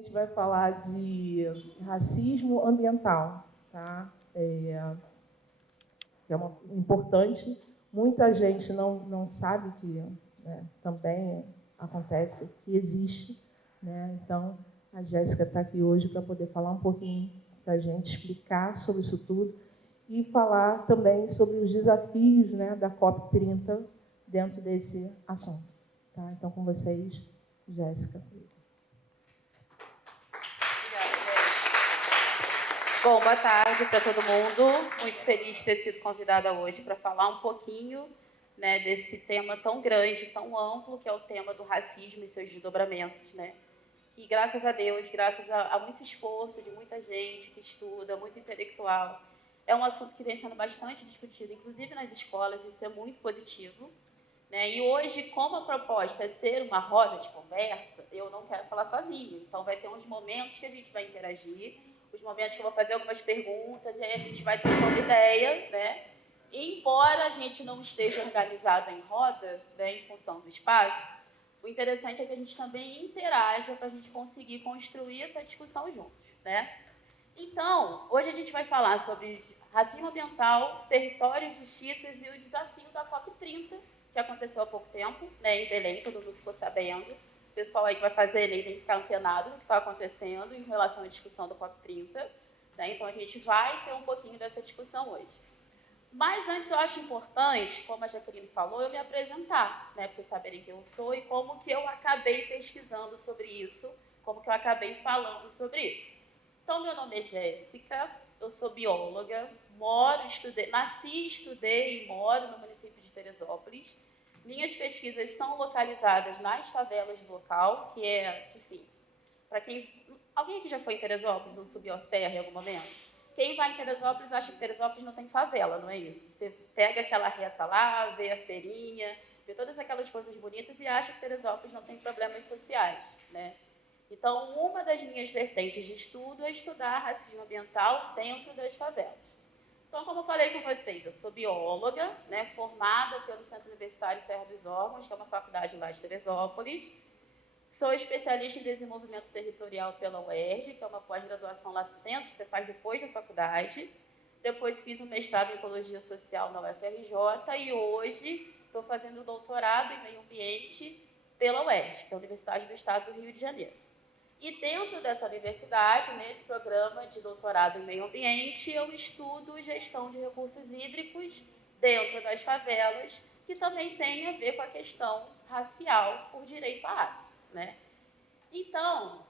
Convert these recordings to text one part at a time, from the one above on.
A gente vai falar de racismo ambiental, tá? Que é importante. Muita gente não sabe que, né, também acontece, que existe, né? Então, a Jéssica está aqui hoje para poder falar um pouquinho para a gente, explicar sobre isso tudo e falar também sobre os desafios, né, da COP30 dentro desse assunto. Tá? Então, com vocês, Jéssica. Bom, boa tarde para todo mundo. Muito feliz de ter sido convidada hoje para falar um pouquinho, né, desse tema tão grande, tão amplo, que é o tema do racismo e seus desdobramentos, né? E graças a Deus, graças a muito esforço de muita gente que estuda, muito intelectual, é um assunto que vem sendo bastante discutido, inclusive nas escolas, isso é muito positivo, né? E hoje, como a proposta é ser uma roda de conversa, eu não quero falar sozinha. Então, vai ter uns momentos que a gente vai interagir, os momentos que eu vou fazer algumas perguntas, e aí a gente vai ter uma ideia, né? E, embora a gente não esteja organizado em roda, né, em função do espaço, o interessante é que a gente também interaja para a gente conseguir construir essa discussão juntos, né? Então, hoje a gente vai falar sobre racismo ambiental, territórios, justiças e o desafio da COP30, que aconteceu há pouco tempo, né, em Belém, todo mundo ficou sabendo. O pessoal aí que vai fazer Enem tem que ficar antenado no que está acontecendo em relação à discussão da COP30. Né? Então, a gente vai ter um pouquinho dessa discussão hoje. Mas antes eu acho importante, como a Jaqueline falou, eu me apresentar, né, para vocês saberem quem eu sou e como que eu acabei pesquisando sobre isso, como que eu acabei falando sobre isso. Então, meu nome é Jéssica, eu sou bióloga, nasci, estudei e moro no município de Teresópolis. Minhas pesquisas são localizadas nas favelas do local, que é, enfim, para quem... Alguém aqui já foi em Teresópolis ou subiu a serra em algum momento? Quem vai em Teresópolis acha que Teresópolis não tem favela, não é isso? Você pega aquela reta lá, vê a feirinha, vê todas aquelas coisas bonitas e acha que Teresópolis não tem problemas sociais, né? Então, uma das minhas vertentes de estudo é estudar racismo ambiental dentro das favelas. Então, como eu falei com vocês, eu sou bióloga, né, formada pelo Centro Universitário Serra dos Órgãos, que é uma faculdade lá de Teresópolis. Sou especialista em desenvolvimento territorial pela UERJ, que é uma pós-graduação lá do centro, que você faz depois da faculdade. Depois fiz um mestrado em Ecologia Social na UFRJ e hoje estou fazendo doutorado em Meio Ambiente pela UERJ, que é a Universidade do Estado do Rio de Janeiro. E dentro dessa universidade, nesse programa de doutorado em meio ambiente, eu estudo gestão de recursos hídricos dentro das favelas, que também tem a ver com a questão racial por direito à água, né? Então,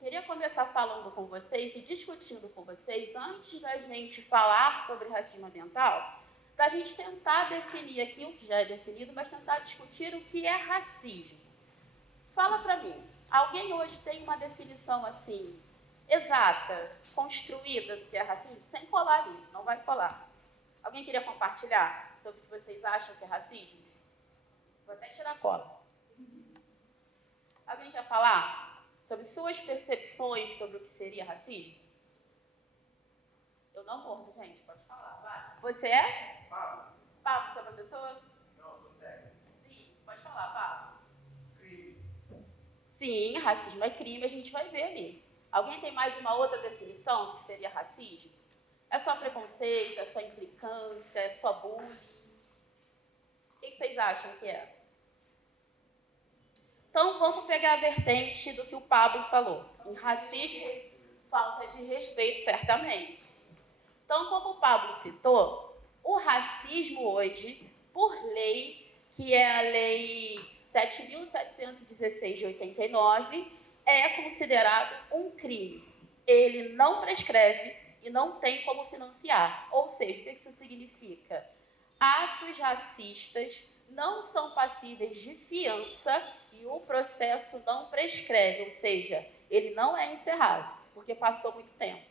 queria começar falando com vocês e discutindo com vocês, antes da gente falar sobre racismo ambiental, da gente tentar definir aqui o que já é definido, mas tentar discutir o que é racismo. Fala para mim, alguém hoje tem uma definição assim, exata, construída do que é racismo? Sem colar ali, não vai colar. Alguém queria compartilhar sobre o que vocês acham que é racismo? Vou até tirar a cola. Alguém quer falar sobre suas percepções sobre o que seria racismo? Eu não morro, gente, pode falar, vai. Você é? Pablo. Pablo, você é professor? Não, sou técnico. Sim, pode falar, Pablo. Crime. Sim, racismo é crime, a gente vai ver ali. Alguém tem mais uma outra definição do que seria racismo? É só preconceito, é só implicância, é só bullying? O que vocês acham que é? Então, vamos pegar a vertente do que o Pablo falou. Em racismo, falta de respeito, certamente. Então, como o Pablo citou, o racismo hoje, por lei, que é a Lei 7.716 de 89, é considerado um crime. Ele não prescreve e não tem como financiar. Ou seja, o que isso significa? Atos racistas não são passíveis de fiança e o processo não prescreve, ou seja, ele não é encerrado, porque passou muito tempo.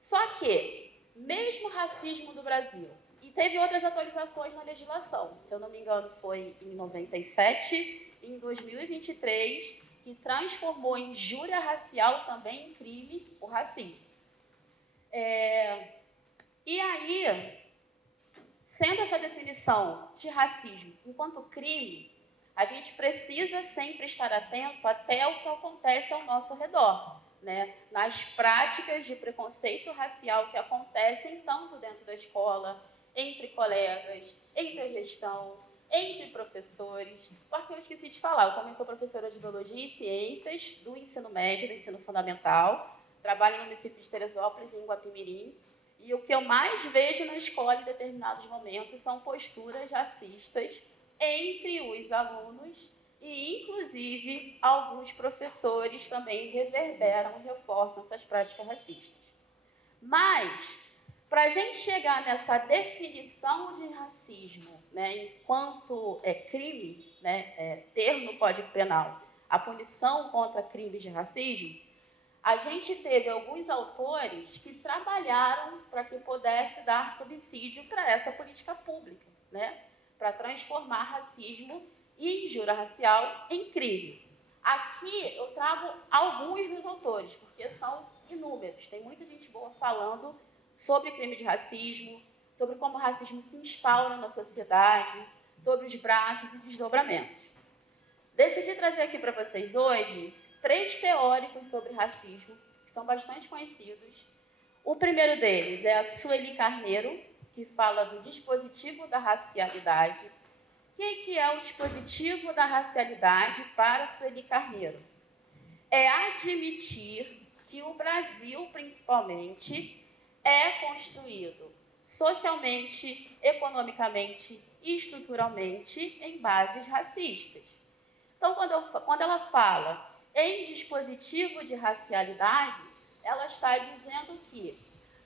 Só que, mesmo racismo do Brasil, e teve outras atualizações na legislação, se eu não me engano foi em 97, em 2023, que transformou injúria racial também em crime o racismo. E aí, sendo essa definição de racismo enquanto crime, a gente precisa sempre estar atento até o que acontece ao nosso redor, né? Nas práticas de preconceito racial que acontecem tanto dentro da escola, entre colegas, entre a gestão, entre professores. Porque eu esqueci de falar, eu também sou professora de Biologia e Ciências do ensino médio, do ensino fundamental, trabalho no município de Teresópolis, em Guapimirim, e o que eu mais vejo na escola em determinados momentos são posturas racistas entre os alunos e, inclusive, alguns professores também reverberam e reforçam essas práticas racistas. Mas, para a gente chegar nessa definição de racismo, né, enquanto crime, né, ter no Código Penal a punição contra crimes de racismo, a gente teve alguns autores que trabalharam para que pudesse dar subsídio para essa política pública, né, para transformar racismo e injúria racial em crime. Aqui eu trago alguns dos autores, porque são inúmeros. Tem muita gente boa falando sobre crime de racismo, sobre como o racismo se instaura na sociedade, sobre os braços e desdobramentos. Decidi trazer aqui para vocês hoje 3 teóricos sobre racismo, que são bastante conhecidos. O primeiro deles é a Sueli Carneiro, que fala do dispositivo da racialidade. O que é o dispositivo da racialidade para Sueli Carneiro? É admitir que o Brasil, principalmente, é construído socialmente, economicamente e estruturalmente em bases racistas. Então, quando ela fala em dispositivo de racialidade, ela está dizendo que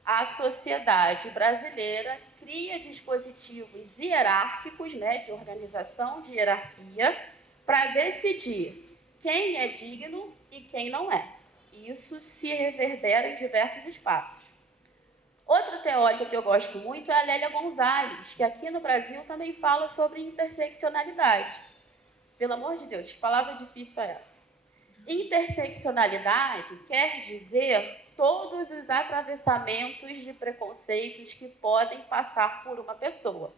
a sociedade brasileira cria dispositivos hierárquicos, né, de organização, de hierarquia, para decidir quem é digno e quem não é. Isso se reverbera em diversos espaços. Outro teórico que eu gosto muito é a Lélia Gonzalez, que aqui no Brasil também fala sobre interseccionalidade. Pelo amor de Deus, que palavra difícil é essa? Interseccionalidade quer dizer todos os atravessamentos de preconceitos que podem passar por uma pessoa.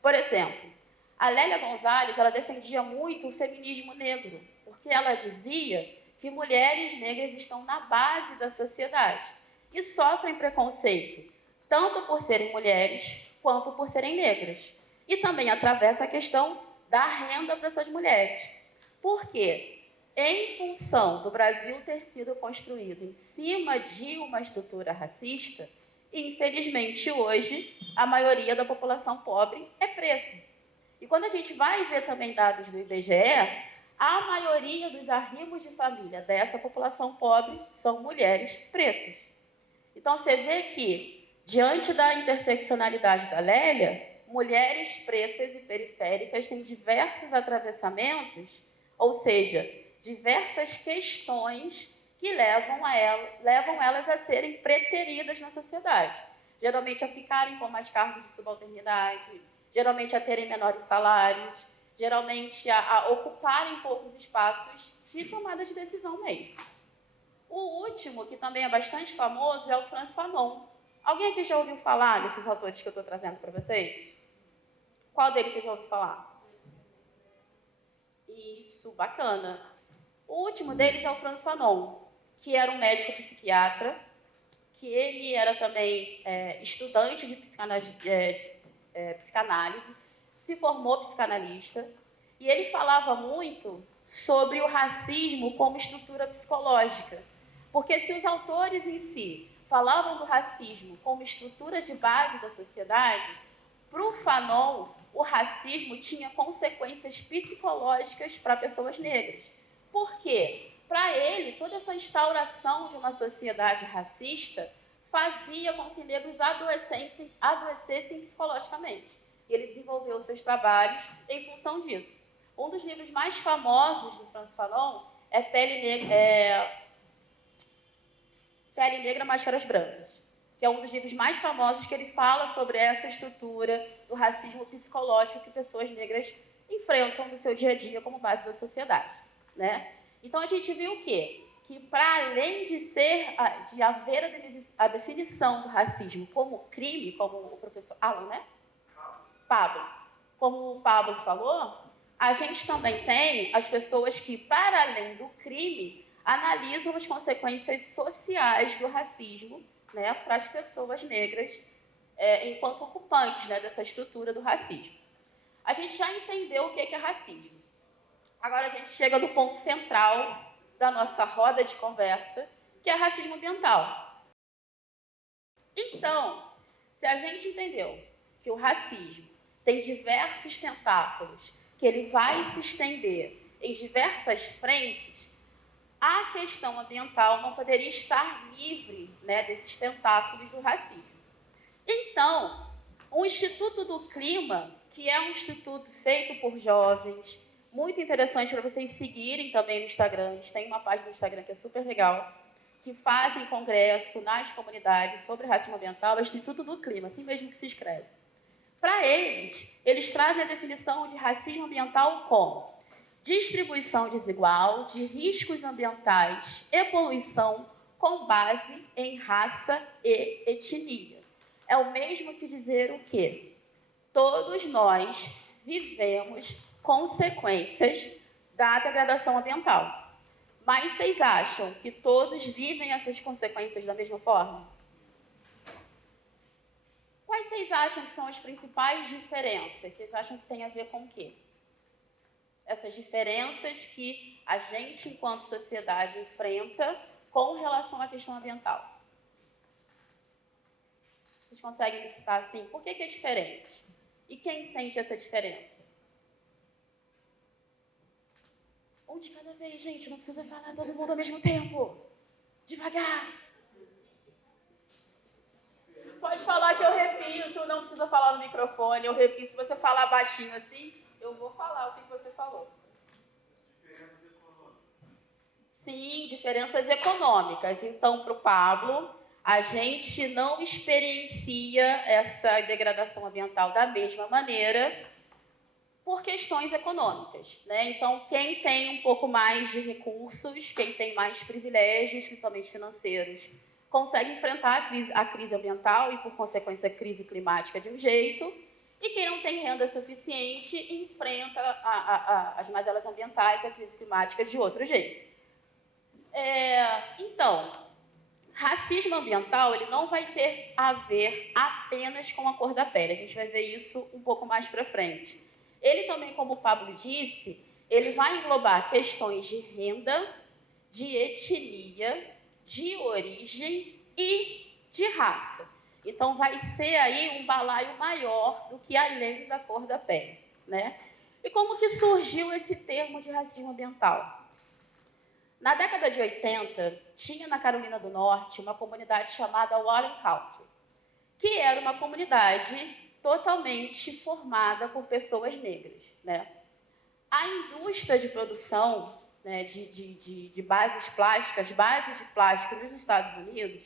Por exemplo, a Lélia Gonzalez, ela defendia muito o feminismo negro, porque ela dizia que mulheres negras estão na base da sociedade e sofrem preconceito, tanto por serem mulheres quanto por serem negras. E também atravessa a questão da renda para essas mulheres. Por quê? Em função do Brasil ter sido construído em cima de uma estrutura racista, infelizmente hoje a maioria da população pobre é preta. E quando a gente vai ver também dados do IBGE, a maioria dos arrimos de família dessa população pobre são mulheres pretas. Então você vê que, diante da interseccionalidade da Lélia, mulheres pretas e periféricas têm diversos atravessamentos, ou seja, diversas questões que levam elas a serem preteridas na sociedade. Geralmente a ficarem com mais cargos de subalternidade, geralmente a terem menores salários, geralmente a ocuparem poucos espaços de tomada de decisão mesmo. O último, que também é bastante famoso, é o Frantz Fanon. Alguém aqui já ouviu falar desses autores que eu estou trazendo para vocês? Qual deles você já ouviu falar? Isso, bacana. O último deles é o Frantz Fanon, que era um médico psiquiatra, que ele era também estudante de psicanálise, se formou psicanalista, e ele falava muito sobre o racismo como estrutura psicológica. Porque se os autores em si falavam do racismo como estrutura de base da sociedade, para o Fanon, o racismo tinha consequências psicológicas para pessoas negras. Por quê? Para ele, toda essa instauração de uma sociedade racista fazia com que negros adoecessem psicologicamente. E ele desenvolveu seus trabalhos em função disso. Um dos livros mais famosos do Frantz Fanon é Pele Negra, Máscaras Brancas, que é um dos livros mais famosos que ele fala sobre essa estrutura do racismo psicológico que pessoas negras enfrentam no seu dia a dia como base da sociedade, né? Então a gente viu o quê? Que para além de haver a definição do racismo como crime, como o professor Alan, né? Pablo. Como o Pablo falou, a gente também tem as pessoas que, para além do crime, analisam as consequências sociais do racismo, né, para as pessoas negras, enquanto ocupantes, né, dessa estrutura do racismo. A gente já entendeu o que é racismo. Agora a gente chega no ponto central da nossa roda de conversa, que é racismo ambiental. Então, se a gente entendeu que o racismo tem diversos tentáculos, que ele vai se estender em diversas frentes, a questão ambiental não poderia estar livre, né, desses tentáculos do racismo. Então, o Instituto do Clima, que é um instituto feito por jovens, muito interessante para vocês seguirem também no Instagram, eles têm uma página no Instagram que é super legal, que fazem congresso nas comunidades sobre racismo ambiental, é o Instituto do Clima, assim mesmo que se escreve. Para eles trazem a definição de racismo ambiental como distribuição desigual de riscos ambientais e poluição com base em raça e etnia. É o mesmo que dizer o quê? Todos nós vivemos consequências da degradação ambiental. Mas vocês acham que todos vivem essas consequências da mesma forma? Quais vocês acham que são as principais diferenças? Vocês acham que tem a ver com o quê? Essas diferenças que a gente, enquanto sociedade, enfrenta com relação à questão ambiental. Vocês conseguem me citar assim? Por que é diferente? E quem sente essa diferença? Um de cada vez, gente. Não precisa falar todo mundo ao mesmo tempo. Devagar. Pode falar que eu repito. Não precisa falar no microfone. Eu repito. Se você falar baixinho assim, eu vou falar o que você falou. Diferenças econômicas. Sim, diferenças econômicas. Então, para o Pablo, a gente não experiencia essa degradação ambiental da mesma maneira por questões econômicas, né? Então, quem tem um pouco mais de recursos, quem tem mais privilégios, principalmente financeiros, consegue enfrentar a crise ambiental e, por consequência, a crise climática de um jeito, e quem não tem renda suficiente enfrenta as mazelas ambientais e a crise climática de outro jeito. Então, racismo ambiental ele não vai ter a ver apenas com a cor da pele. A gente vai ver isso um pouco mais para frente. Ele também, como o Pablo disse, ele vai englobar questões de renda, de etnia, de origem e de raça. Então, vai ser aí um balaio maior do que além da cor da pele, né? E como que surgiu esse termo de racismo ambiental? Na década de 80, tinha na Carolina do Norte uma comunidade chamada Warren Country, que era uma comunidade totalmente formada por pessoas negras, né? A indústria de produção, né, de bases plásticas, bases de plástico nos Estados Unidos,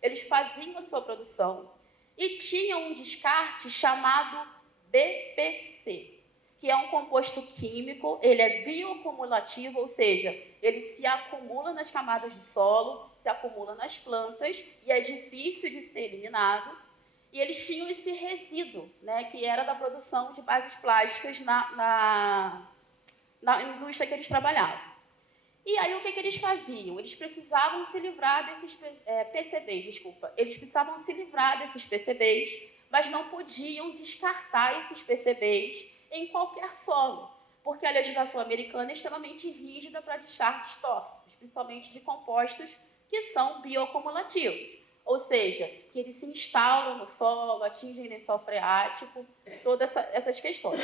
eles faziam a sua produção e tinham um descarte chamado BPC, que é um composto químico, ele é bioacumulativo, ou seja, ele se acumula nas camadas do solo, se acumula nas plantas e é difícil de ser eliminado. E eles tinham esse resíduo, né, que era da produção de bases plásticas na indústria que eles trabalhavam. E aí o que eles faziam? Eles precisavam se livrar desses PCBs, eles precisavam se livrar desses PCBs, mas não podiam descartar esses PCBs em qualquer solo, porque a legislação americana é extremamente rígida para descartes tóxicos, principalmente de compostos que são bioacumulativos, ou seja, que eles se instalam no solo, atingem lençol freático, todas essas questões.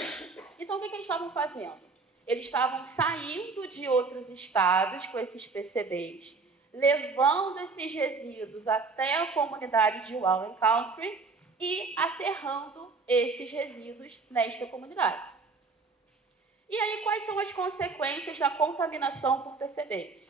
Então, o que eles estavam fazendo? Eles estavam saindo de outros estados com esses PCBs, levando esses resíduos até a comunidade de Warren Country e aterrando esses resíduos nesta comunidade. E aí, quais são as consequências da contaminação por PCBs?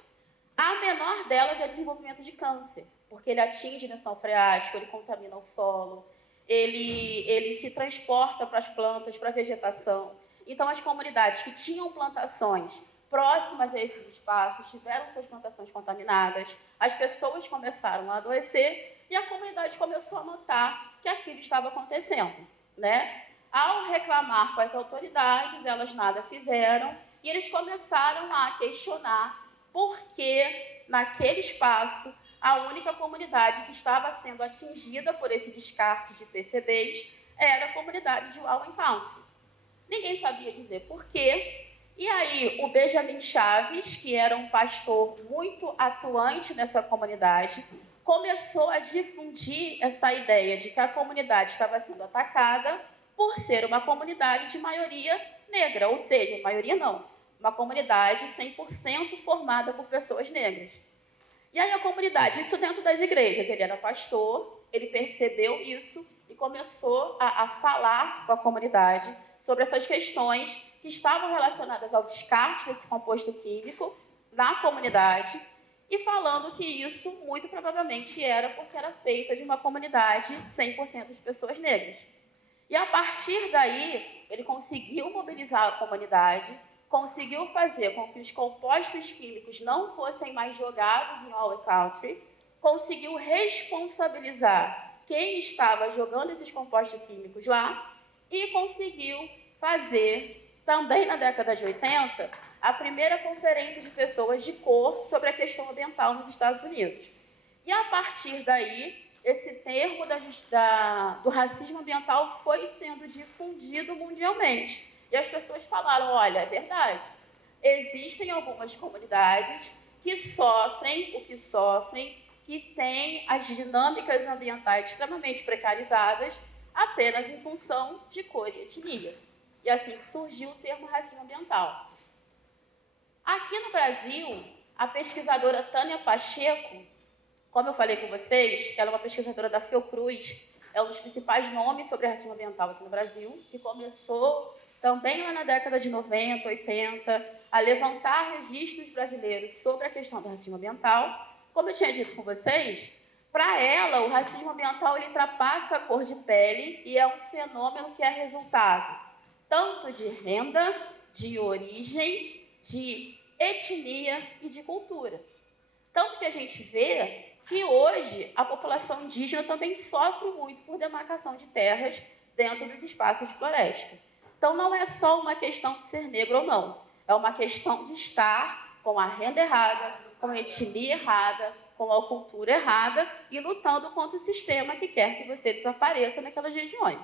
A menor delas é o desenvolvimento de câncer, porque ele atinge lençol freático, ele contamina o solo, ele se transporta para as plantas, para a vegetação. Então, as comunidades que tinham plantações próximas a esses espaços tiveram suas plantações contaminadas, as pessoas começaram a adoecer e a comunidade começou a notar que aquilo estava acontecendo, né? Ao reclamar com as autoridades, elas nada fizeram e eles começaram a questionar por que, naquele espaço, a única comunidade que estava sendo atingida por esse descarte de PCBs era a comunidade de Wallen Country. Ninguém sabia dizer por quê. E aí, o Benjamin Chaves, que era um pastor muito atuante nessa comunidade, começou a difundir essa ideia de que a comunidade estava sendo atacada por ser uma comunidade de maioria negra, ou seja, maioria não, uma comunidade 100% formada por pessoas negras. E aí a comunidade, isso dentro das igrejas, ele era pastor, ele percebeu isso e começou a falar com a comunidade sobre essas questões que estavam relacionadas ao descarte desse composto químico na comunidade e falando que isso, muito provavelmente, era porque era feita de uma comunidade 100% de pessoas negras. E, a partir daí, ele conseguiu mobilizar a comunidade, conseguiu fazer com que os compostos químicos não fossem mais jogados em Wallen Country, conseguiu responsabilizar quem estava jogando esses compostos químicos lá e conseguiu fazer, também na década de 80, a primeira conferência de pessoas de cor sobre a questão ambiental nos Estados Unidos. E, a partir daí, esse termo do racismo ambiental foi sendo difundido mundialmente. E as pessoas falaram, olha, é verdade, existem algumas comunidades que sofrem o que sofrem, que têm as dinâmicas ambientais extremamente precarizadas apenas em função de cor e etnia. E assim que surgiu o termo racismo ambiental. Aqui no Brasil, a pesquisadora Tânia Pacheco, como eu falei com vocês, ela é uma pesquisadora da Fiocruz, é um dos principais nomes sobre racismo ambiental aqui no Brasil, que começou também lá na década de 90, 80, a levantar registros brasileiros sobre a questão do racismo ambiental. Como eu tinha dito com vocês, para ela, o racismo ambiental ele ultrapassa a cor de pele e é um fenômeno que é resultado tanto de renda, de origem, de etnia e de cultura. Tanto que a gente vê que hoje a população indígena também sofre muito por demarcação de terras dentro dos espaços de floresta. Então não é só uma questão de ser negro ou não, é uma questão de estar com a renda errada, com a etnia errada, com a cultura errada e lutando contra o sistema que quer que você desapareça naquelas regiões.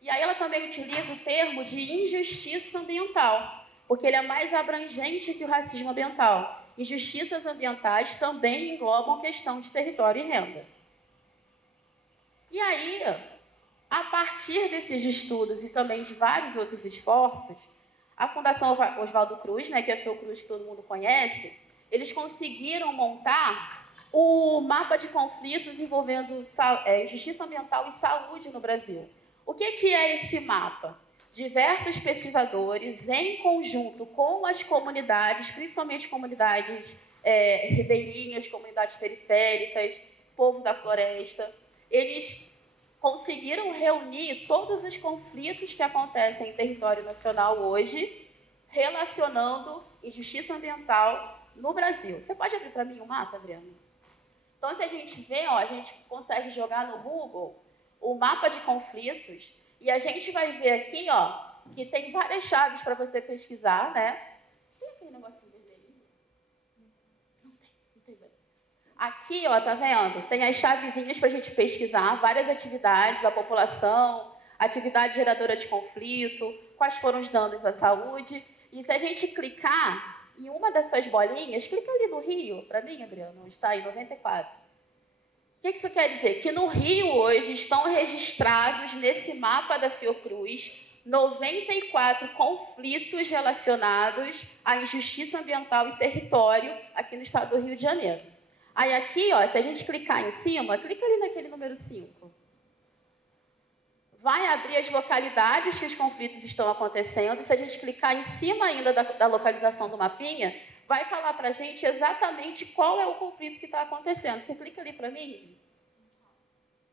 E aí ela também utiliza o termo de injustiça ambiental, porque ele é mais abrangente que o racismo ambiental. Injustiças ambientais também englobam a questão de território e renda. E aí, a partir desses estudos e também de vários outros esforços, a Fundação Oswaldo Cruz, que é a Fiocruz que todo mundo conhece, eles conseguiram montar o mapa de conflitos envolvendo justiça ambiental e saúde no Brasil. O que é esse mapa? Diversos pesquisadores, em conjunto com as comunidades, principalmente comunidades ribeirinhas, comunidades periféricas, povo da floresta, eles conseguiram reunir todos os conflitos que acontecem em território nacional hoje, relacionando injustiça ambiental no Brasil. Você pode abrir para mim o mapa, Adriana? Então, se a gente vê, a gente consegue jogar no Google o mapa de conflitos e a gente vai ver aqui, que tem várias chaves para você pesquisar, né? Tem aquele negocinho vermelhinho? Não tem. Aqui, tá vendo? Tem as chavezinhas para a gente pesquisar várias atividades da população, atividade geradora de conflito, quais foram os danos à saúde. E se a gente clicar em uma dessas bolinhas, clica ali no Rio, para mim, Adriano, está aí, 94. O que isso quer dizer? Que no Rio hoje estão registrados nesse mapa da Fiocruz 94 conflitos relacionados à injustiça ambiental e território aqui no estado do Rio de Janeiro. Aí aqui, se a gente clicar em cima, clica ali naquele número 5. Vai abrir as localidades que os conflitos estão acontecendo. Se a gente clicar em cima ainda da localização do mapinha, vai falar para a gente exatamente qual é o conflito que está acontecendo. Você clica ali para mim.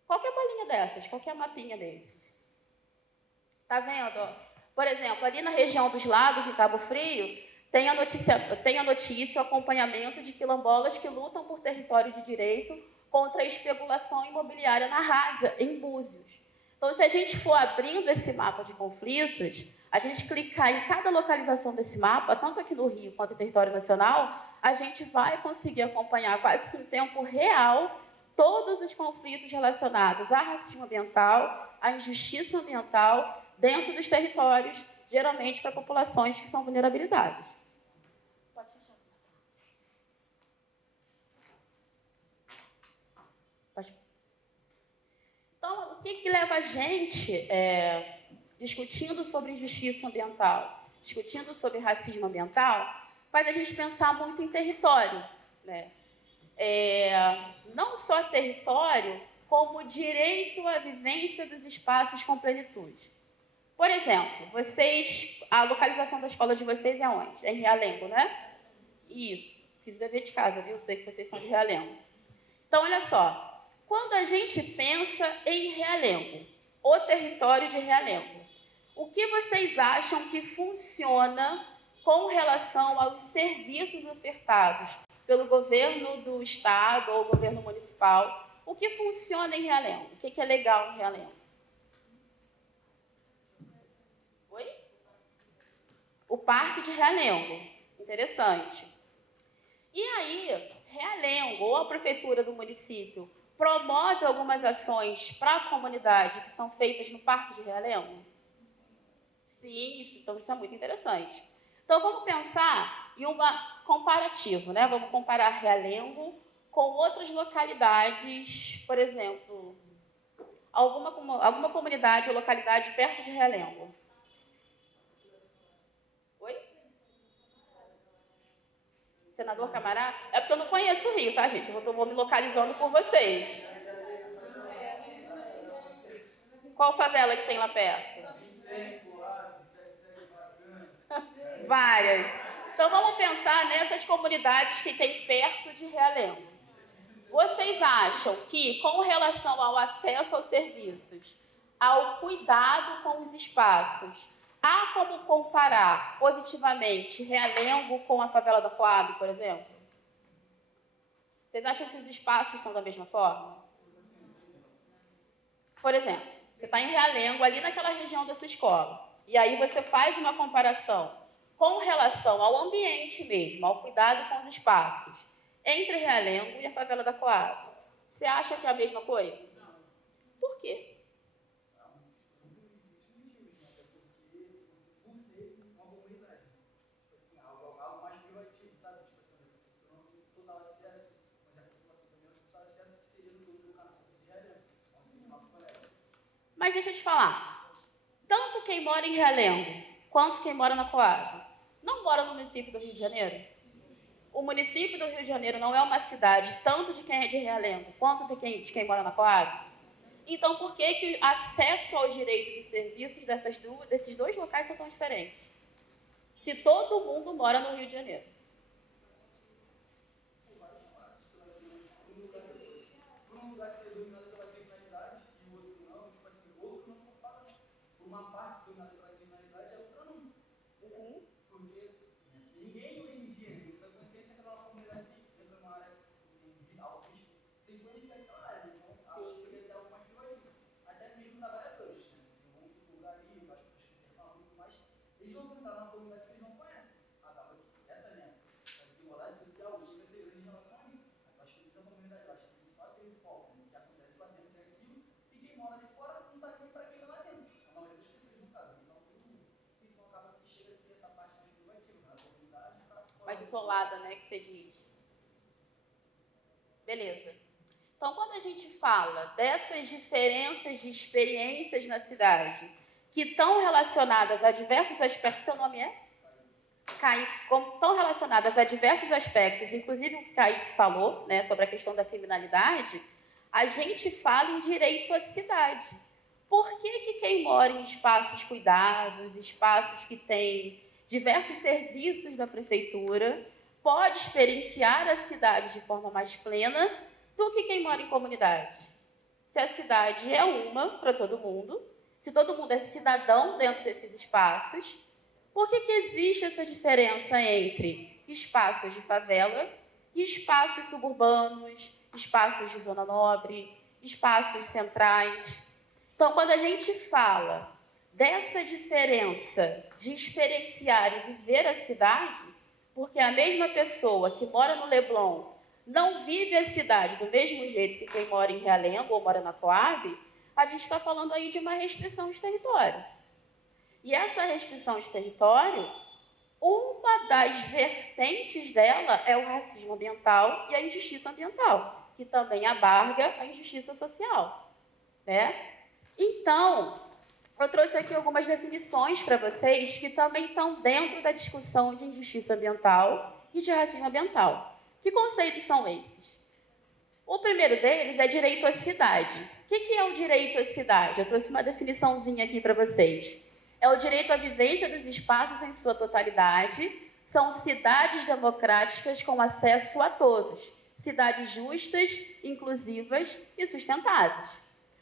Qualquer bolinha dessas, qualquer mapinha desses. Tá vendo? Por exemplo, ali na região dos lagos, em Cabo Frio, tem a notícia, o acompanhamento de quilombolas que lutam por território de direito contra a especulação imobiliária na Rasa, em Búzios. Então, se a gente for abrindo esse mapa de conflitos, a gente clicar em cada localização desse mapa, tanto aqui no Rio quanto em território nacional, a gente vai conseguir acompanhar quase que em tempo real todos os conflitos relacionados a racismo ambiental, à injustiça ambiental dentro dos territórios, geralmente para populações que são vulnerabilizadas. Pode fechar. Então, o que leva a gente, discutindo sobre injustiça ambiental, discutindo sobre racismo ambiental, faz a gente pensar muito em território, né? Não só território, como direito à vivência dos espaços com plenitude. Por exemplo, a localização da escola de vocês é onde? É em Realengo, né? Isso, fiz o dever de casa, viu? Sei que vocês são de Realengo. Então, olha só, quando a gente pensa em Realengo, o território de Realengo, o que vocês acham que funciona com relação aos serviços ofertados pelo governo do estado ou governo municipal? O que funciona em Realengo? O que é legal em Realengo? Oi? O Parque de Realengo. Interessante. E aí, Realengo, ou a prefeitura do município, promove algumas ações para a comunidade que são feitas no Parque de Realengo? Sim, então isso é muito interessante. Então, vamos pensar em um comparativo, né? Vamos comparar Realengo com outras localidades, por exemplo, alguma comunidade ou localidade perto de Realengo. Oi? Senador Camará? É porque eu não conheço o Rio, tá, gente? Eu vou me localizando por vocês. Qual favela que tem lá perto? Várias. Então, vamos pensar nessas comunidades que tem perto de Realengo. Vocês acham que, com relação ao acesso aos serviços, ao cuidado com os espaços, há como comparar positivamente Realengo com a favela da Coab, por exemplo? Vocês acham que os espaços são da mesma forma? Por exemplo, você está em Realengo, ali naquela região da sua escola, e aí você faz uma comparação com relação ao ambiente mesmo, ao cuidado com os espaços, entre Realengo e a favela da Coab. Você acha que é a mesma coisa? Por quê? Mas deixa eu te falar, tanto quem mora em Realengo quanto quem mora na Coab não mora no município do Rio de Janeiro? O município do Rio de Janeiro não é uma cidade tanto de quem é de Realengo quanto de quem mora na Coab? Então, por que o acesso aos direitos e serviços desses dois locais são tão diferentes? Se todo mundo mora no Rio de Janeiro. Um lugar ser dominado pela criminalidade e o outro não, tipo assim, o outro não fala, uma parte dominada pela criminalidade e a outra não. Porque ninguém hoje em dia, essa consciência entra numa comunidade assim, entra numa área de alto risco, sem conhecer aquela área. Então, você quer ser algo mais privativo. Até mesmo trabalhadores, né? Se vão se plugar ali, as pessoas que se reclamam muito mais, eles não vão entrar numa comunidade que eles não conhecem. Acaba que essa mesmo. A desigualdade social chega a ser grande em relação a isso. As pessoas da comunidade, elas têm só aquele foco, né? O que acontece lá dentro é aquilo, e quem mora ali fora não está nem para quem está lá dentro. A maioria das pessoas, no caso. Então, todo mundo. Então, acaba que chega a ser essa parte mais privativa, né? A comunidade para fora. Mais isolada, né, que você diz. Beleza. Então, quando a gente fala dessas diferenças de experiências na cidade, que estão relacionadas a diversos aspectos, seu nome é? Kaique, como estão relacionadas a diversos aspectos, inclusive o que Kaique falou, né, sobre a questão da criminalidade, a gente fala em direito à cidade. Por que quem mora em espaços cuidados, espaços que têm diversos serviços da prefeitura, pode experienciar a cidade de forma mais plena do que quem mora em comunidade? Se a cidade é uma para todo mundo, se todo mundo é cidadão dentro desses espaços, por que existe essa diferença entre espaços de favela e espaços suburbanos, espaços de zona nobre, espaços centrais? Então, Então, quando a gente fala dessa diferença de experienciar e viver a cidade, porque a mesma pessoa que mora no Leblon não vive a cidade do mesmo jeito que quem mora em Realengo ou mora na Coab, a gente está falando aí de uma restrição de território. E essa restrição de território, uma das vertentes dela é o racismo ambiental e a injustiça ambiental, que também abarca a injustiça social, né? Então, eu trouxe aqui algumas definições para vocês que também estão dentro da discussão de injustiça ambiental e de racismo ambiental. Que conceitos são esses? O primeiro deles é direito à cidade. O que é o direito à cidade? Eu trouxe uma definiçãozinha aqui para vocês. É o direito à vivência dos espaços em sua totalidade. São cidades democráticas com acesso a todos. Cidades justas, inclusivas e sustentáveis.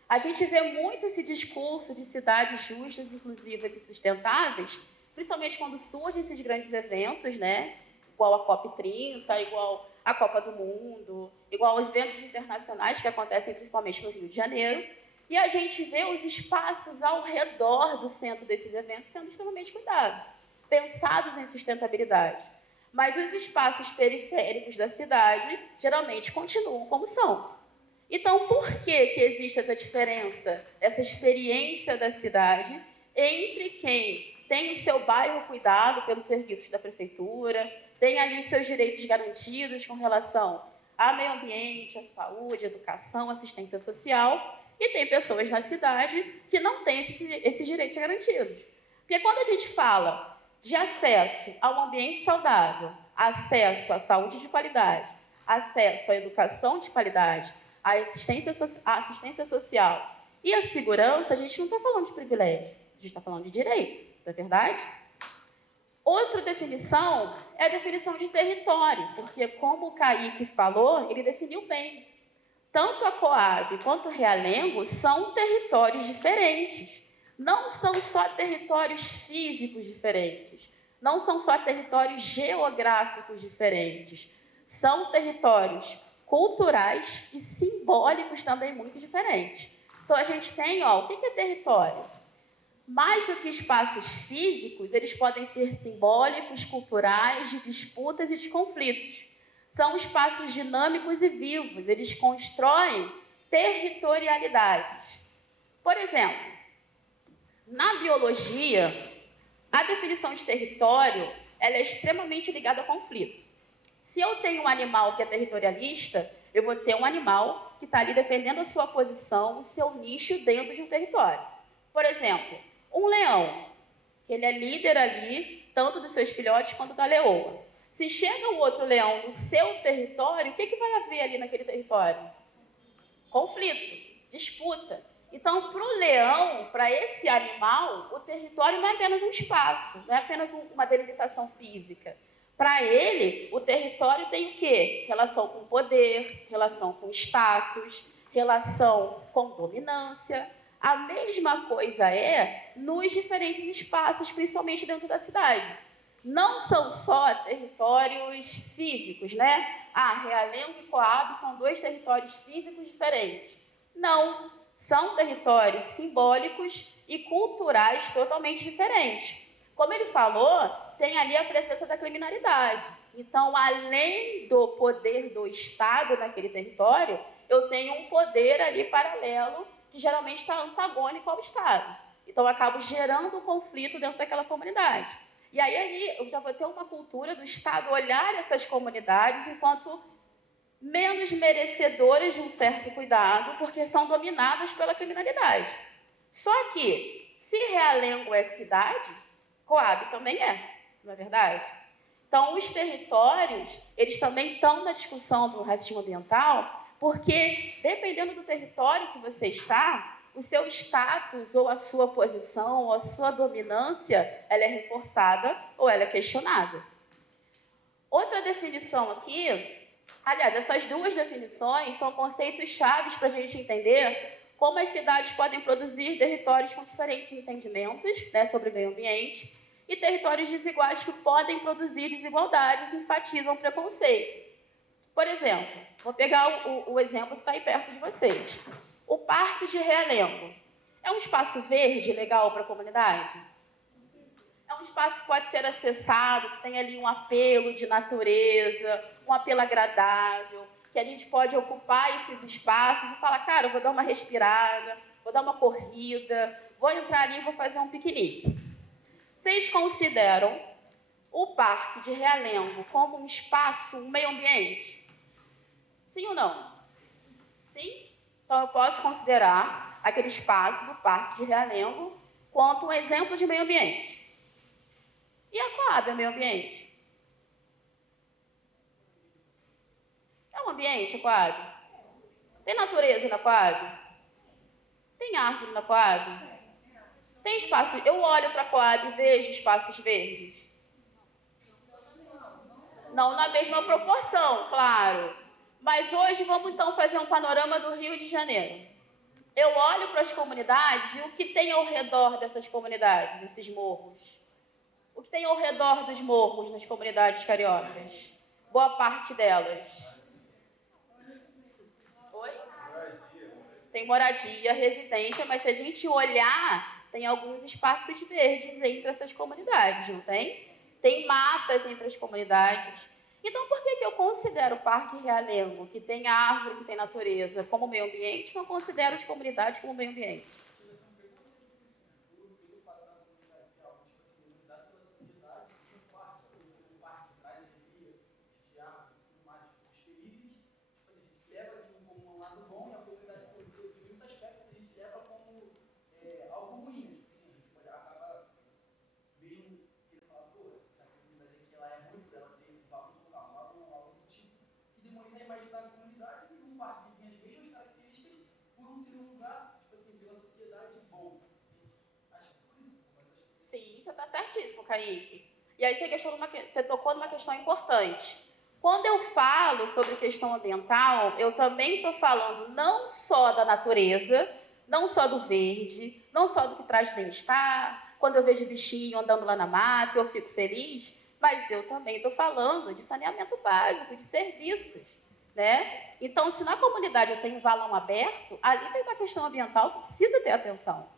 A gente vê muito esse discurso de cidades justas, inclusivas e sustentáveis, principalmente quando surgem esses grandes eventos, né? Igual a COP30, igual a Copa do Mundo, igual aos eventos internacionais que acontecem principalmente no Rio de Janeiro. E a gente vê os espaços ao redor do centro desses eventos sendo extremamente cuidados, pensados em sustentabilidade. Mas os espaços periféricos da cidade geralmente continuam como são. Então, por que existe essa diferença, essa experiência da cidade entre quem tem o seu bairro cuidado pelos serviços da prefeitura, tem ali os seus direitos garantidos com relação ao meio ambiente, à saúde, à educação, assistência social, e tem pessoas na cidade que não têm esses direitos garantidos. Porque quando a gente fala de acesso a um ambiente saudável, acesso à saúde de qualidade, acesso à educação de qualidade, à assistência social e à segurança, a gente não está falando de privilégio, a gente está falando de direito, não é verdade? Outra definição é a definição de território, porque como o Kaique falou, ele definiu bem. Tanto a Coab quanto o Realengo são territórios diferentes. Não são só territórios físicos diferentes. Não são só territórios geográficos diferentes. São territórios culturais e simbólicos também muito diferentes. Então, a gente tem, o que é território? Mais do que espaços físicos, eles podem ser simbólicos, culturais, de disputas e de conflitos. São espaços dinâmicos e vivos, eles constroem territorialidades. Por exemplo, na biologia, a definição de território ela é extremamente ligada ao conflito. Se eu tenho um animal que é territorialista, eu vou ter um animal que está ali defendendo a sua posição, o seu nicho dentro de um território. Por exemplo, um leão, que ele é líder ali, tanto dos seus filhotes quanto da leoa. Se chega um outro leão no seu território, o que vai haver ali naquele território? Conflito, disputa. Então, para o leão, para esse animal, o território não é apenas um espaço, não é apenas uma delimitação física. Para ele, o território tem o quê? Relação com poder, relação com status, relação com dominância. A mesma coisa é nos diferentes espaços, principalmente dentro da cidade. Não são só territórios físicos, né? Realengo e Coab são dois territórios físicos diferentes. Não, são territórios simbólicos e culturais totalmente diferentes. Como ele falou, tem ali a presença da criminalidade. Então, além do poder do Estado naquele território, eu tenho um poder ali paralelo que geralmente está antagônico ao Estado. Então, eu acabo gerando um conflito dentro daquela comunidade. E aí eu já vou ter uma cultura do Estado olhar essas comunidades enquanto menos merecedoras de um certo cuidado, porque são dominadas pela criminalidade. Só que, se Realengo é cidade, Coab também é, não é verdade? Então, os territórios, eles também estão na discussão do racismo ambiental, porque, dependendo do território que você está, o seu status, ou a sua posição, ou a sua dominância, ela é reforçada ou ela é questionada. Outra definição aqui, aliás, essas duas definições são conceitos chaves para a gente entender como as cidades podem produzir territórios com diferentes entendimentos, né, sobre o meio ambiente, e territórios desiguais que podem produzir desigualdades e enfatizam preconceito. Por exemplo, vou pegar o exemplo que está aí perto de vocês. O Parque de Realengo. É um espaço verde legal para a comunidade? É um espaço que pode ser acessado, que tem ali um apelo de natureza, um apelo agradável, que a gente pode ocupar esses espaços e falar, cara, eu vou dar uma respirada, vou dar uma corrida, vou entrar ali e vou fazer um piquenique. Vocês consideram o Parque de Realengo como um espaço, um meio ambiente? Sim ou não? Sim? Então eu posso considerar aquele espaço do Parque de Realengo quanto um exemplo de meio ambiente. E a Coab é meio ambiente? É um ambiente, a Coab? Tem natureza na Coab? Tem árvore na Coab? Tem espaço? Eu olho para a Coab e vejo espaços verdes? Não na mesma proporção, claro. Mas hoje vamos então fazer um panorama do Rio de Janeiro. Eu olho para as comunidades e o que tem ao redor dessas comunidades, desses morros? O que tem ao redor dos morros nas comunidades cariocas? Boa parte delas. Oi? Tem moradia, residência, mas se a gente olhar, tem alguns espaços verdes entre essas comunidades, não tem? Tem matas entre as comunidades. Então, por que eu considero o Parque Realengo, que tem árvore, que tem natureza, como meio ambiente, não considero as comunidades como meio ambiente? Da comunidade e um parque que tem as mesmas características por um ser um lugar, tipo assim, pela sociedade bom. Acho que por isso. Sim, você está certíssimo, Kaique. E aí você tocou numa questão importante. Quando eu falo sobre questão ambiental, eu também estou falando não só da natureza, não só do verde, não só do que traz bem-estar, quando eu vejo bichinho andando lá na mata, eu fico feliz, mas eu também estou falando de saneamento básico, de serviços. Né? Então, se na comunidade eu tenho um valão aberto, ali tem uma questão ambiental que precisa ter atenção.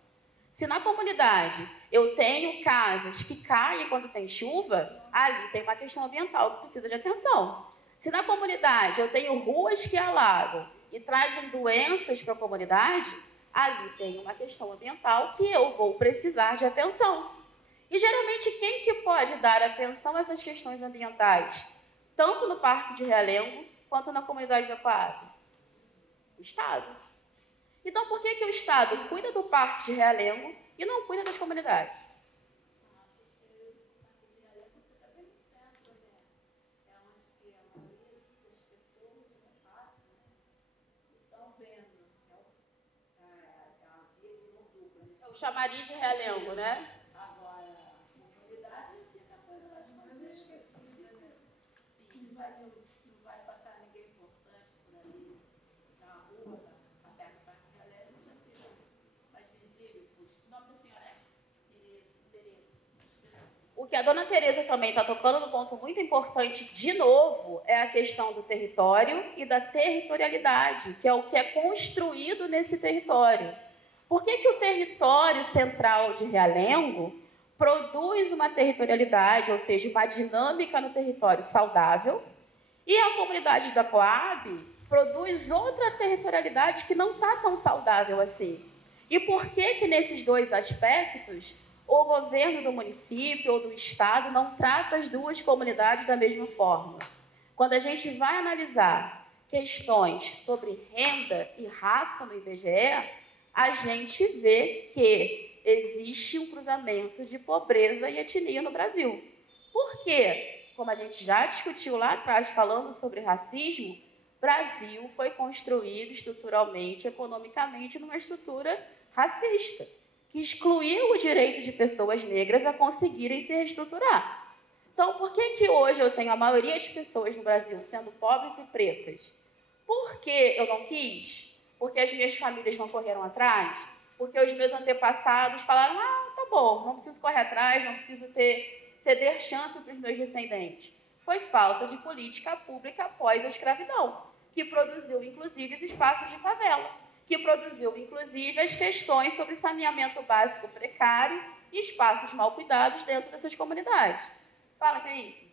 Se na comunidade eu tenho casas que caem quando tem chuva, ali tem uma questão ambiental que precisa de atenção. Se na comunidade eu tenho ruas que alagam e trazem doenças para a comunidade, ali tem uma questão ambiental que eu vou precisar de atenção. E geralmente quem que pode dar atenção a essas questões ambientais? Tanto no Parque de Realengo, quanto na comunidade da Coab? O Estado. Então, por que o Estado cuida do Parque de Realengo e não cuida das comunidades? É o chamariz de Realengo, né? O que a dona Tereza também está tocando no ponto muito importante, de novo, é a questão do território e da territorialidade, que é o que é construído nesse território. Por que o território central de Realengo produz uma territorialidade, ou seja, uma dinâmica no território saudável, e a comunidade da Coab produz outra territorialidade que não está tão saudável assim? E por que nesses dois aspectos o governo do município ou do estado não trata as duas comunidades da mesma forma? Quando a gente vai analisar questões sobre renda e raça no IBGE, a gente vê que existe um cruzamento de pobreza e etnia no Brasil. Por quê? Como a gente já discutiu lá atrás, falando sobre racismo, o Brasil foi construído estruturalmente, economicamente, numa estrutura racista, que excluiu o direito de pessoas negras a conseguirem se reestruturar. Então, por que hoje eu tenho a maioria das pessoas no Brasil sendo pobres e pretas? Porque eu não quis? Porque as minhas famílias não correram atrás? Porque os meus antepassados falaram, tá bom, não preciso correr atrás, não preciso ceder chance para os meus descendentes. Foi falta de política pública após a escravidão, que produziu, inclusive, os espaços de favela. que produziu, inclusive, as questões sobre saneamento básico precário e espaços mal cuidados dentro dessas comunidades. Fala, Kaique.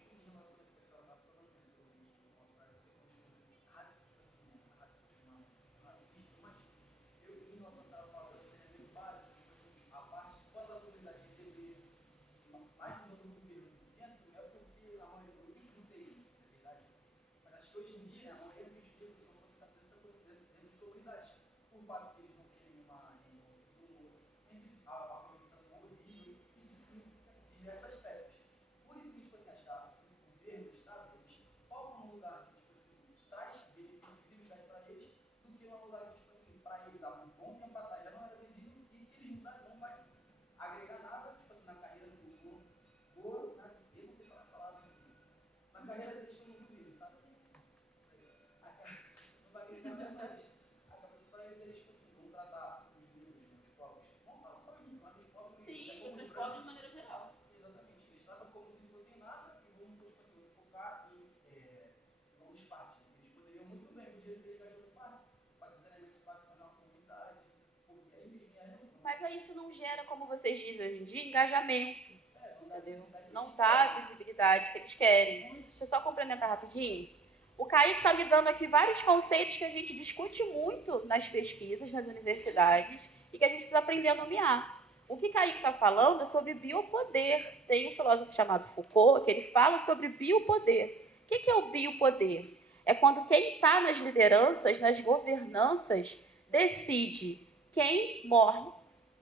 Hoje em dia, a maioria dos livros são considerados dentro de comunidades. Por fato que eles não têm entre a alfabetização horrível e diversos aspectos. Por isso que, tipo assim, acho que o governo, o Estado, eles focam num lugar que, tipo assim, traz benefício e visibilidade para eles, do que num lugar que, tipo assim, para eles, há um bom tempo atrás já não era visível, e se eles mudarem, não vai agregar nada, tipo assim, na carreira do governo, eu não sei falar, na carreira deles como governo, sabe? Não vai agregar nada mais. Para eles, tipo assim, vão tratar os negros, os pobres. Vamos falar só isso, mas os pobres. Sim, as pessoas pobres de maneira geral. Exatamente. Eles tratam como se fossem nada e vão, tipo assim, focar em outros partes. Eles poderiam muito bem, o dinheiro deles vai jogar parte, fazer saneamento básico na comunidade, porque aí mesmo Mas aí isso não gera, como vocês dizem hoje em dia, engajamento. Entendeu? Não dá a visibilidade que eles querem. Deixa eu só complementar rapidinho. O Kaique está me dando aqui vários conceitos que a gente discute muito nas pesquisas, nas universidades, e que a gente precisa aprender a nomear. O que Kaique está falando é sobre biopoder. Tem um filósofo chamado Foucault, que ele fala sobre biopoder. O que é o biopoder? É quando quem está nas lideranças, nas governanças, decide quem morre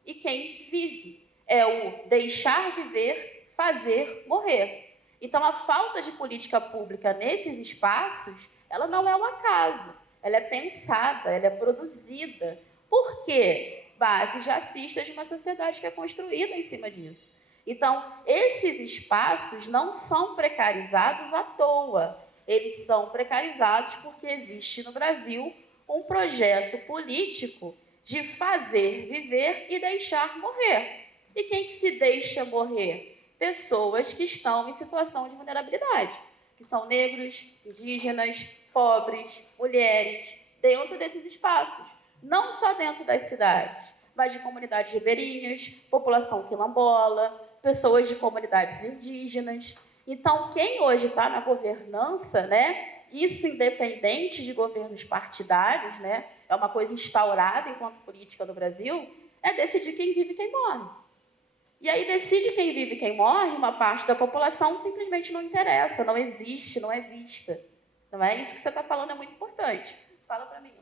e quem vive. É o deixar viver, fazer morrer. Então, a falta de política pública nesses espaços, ela não é um acaso. Ela é pensada, ela é produzida. Por quê? Bases racistas de uma sociedade que é construída em cima disso. Então, esses espaços não são precarizados à toa. Eles são precarizados porque existe no Brasil um projeto político de fazer viver e deixar morrer. E quem que se deixa morrer? Pessoas que estão em situação de vulnerabilidade, que são negros, indígenas, pobres, mulheres, dentro desses espaços. Não só dentro das cidades, mas de comunidades ribeirinhas, população quilombola, pessoas de comunidades indígenas. Então, quem hoje está na governança, né, isso independente de governos partidários, né, é uma coisa instaurada enquanto política no Brasil, é decidir quem vive e quem morre. E aí decide quem vive e quem morre, uma parte da população simplesmente não interessa, não existe, não é vista. Não é? Isso que você está falando é muito importante. Fala para mim.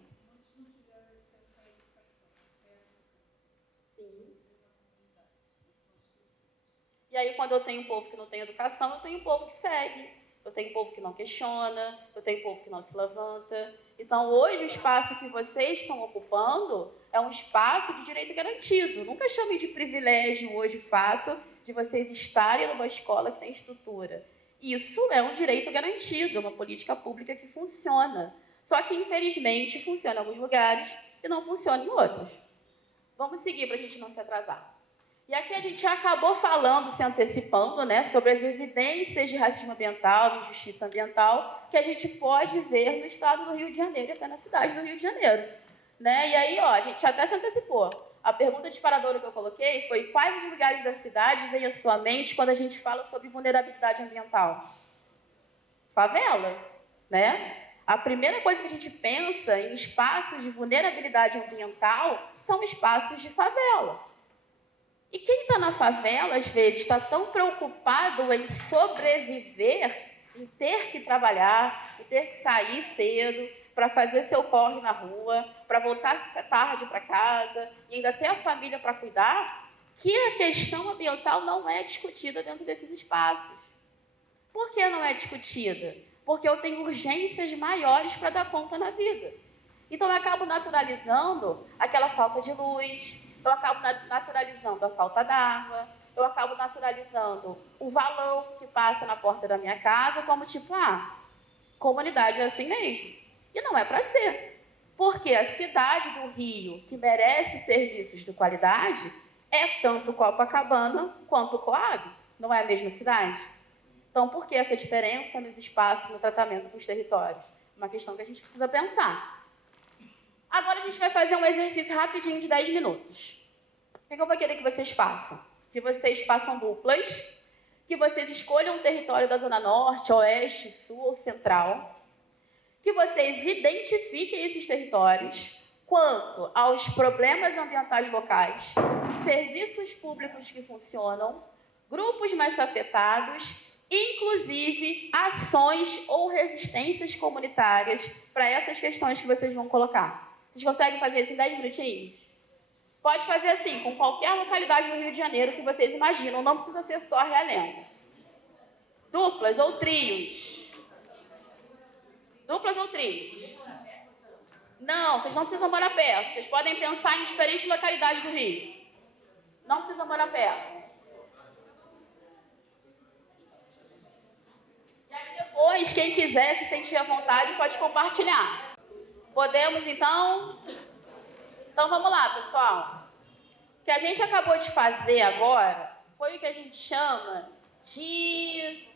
Sim. E aí, quando eu tenho um povo que não tem educação, eu tenho um povo que segue. Eu tenho um povo que não questiona, eu tenho um povo que não se levanta. Então, hoje, o espaço que vocês estão ocupando é um espaço de direito garantido. Nunca chame de privilégio hoje o fato de vocês estarem numa escola que tem estrutura. Isso é um direito garantido, uma política pública que funciona. Só que, infelizmente, funciona em alguns lugares e não funciona em outros. Vamos seguir para a gente não se atrasar. E aqui a gente já acabou falando, se antecipando, né, sobre as evidências de racismo ambiental, de injustiça ambiental, que a gente pode ver no estado do Rio de Janeiro e até na cidade do Rio de Janeiro. Né? E aí, ó, a gente até se antecipou. A pergunta disparadora que eu coloquei foi: quais os lugares da cidade vêm à sua mente quando a gente fala sobre vulnerabilidade ambiental? Favela, né? A primeira coisa que a gente pensa em espaços de vulnerabilidade ambiental são espaços de favela. E quem está na favela, às vezes, está tão preocupado em sobreviver, em ter que trabalhar, em ter que sair cedo, para fazer seu corre na rua, para voltar tarde para casa, e ainda ter a família para cuidar, que a questão ambiental não é discutida dentro desses espaços. Por que não é discutida? Porque eu tenho urgências maiores para dar conta na vida. Então, eu acabo naturalizando aquela falta de luz, eu acabo naturalizando a falta d'água, eu acabo naturalizando o valão que passa na porta da minha casa, como tipo, comunidade é assim mesmo. E não é para ser. Porque a cidade do Rio, que merece serviços de qualidade, é tanto Copacabana quanto Coab. Não é a mesma cidade? Então, por que essa diferença nos espaços, no tratamento com os territórios? Uma questão que a gente precisa pensar. Agora a gente vai fazer um exercício rapidinho de 10 minutos. O que eu vou querer que vocês façam? Que vocês façam duplas, que vocês escolham um território da Zona Norte, Oeste, Sul ou Central, que vocês identifiquem esses territórios quanto aos problemas ambientais locais, serviços públicos que funcionam, grupos mais afetados, inclusive ações ou resistências comunitárias para essas questões que vocês vão colocar. Vocês conseguem fazer isso em 10 minutinhos? Pode fazer assim, com qualquer localidade do Rio de Janeiro que vocês imaginam, não precisa ser só Realengo. Duplas ou trios? Duplas ou trios? Não, vocês não precisam morar perto. Vocês podem pensar em diferentes localidades do Rio. Não precisam morar perto. E aí depois, quem quiser se sentir à vontade, pode compartilhar. Podemos, então? Então vamos lá, pessoal. O que a gente acabou de fazer agora foi o que a gente chama de...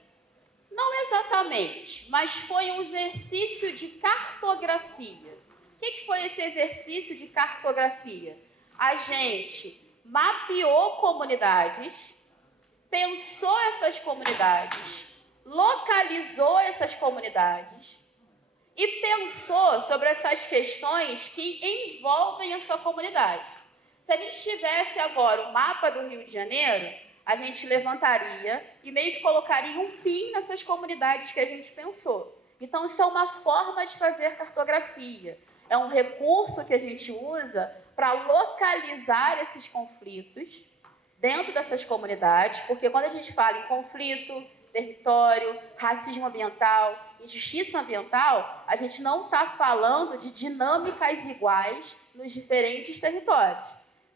Não exatamente, mas foi um exercício de cartografia. O que foi esse exercício de cartografia? A gente mapeou comunidades, pensou essas comunidades, localizou essas comunidades e pensou sobre essas questões que envolvem a sua comunidade. Se a gente tivesse agora o mapa do Rio de Janeiro, a gente levantaria e meio que colocaria um pin nessas comunidades que a gente pensou. Então, isso é uma forma de fazer cartografia. É um recurso que a gente usa para localizar esses conflitos dentro dessas comunidades, porque quando a gente fala em conflito, território, racismo ambiental, injustiça ambiental, a gente não está falando de dinâmicas iguais nos diferentes territórios.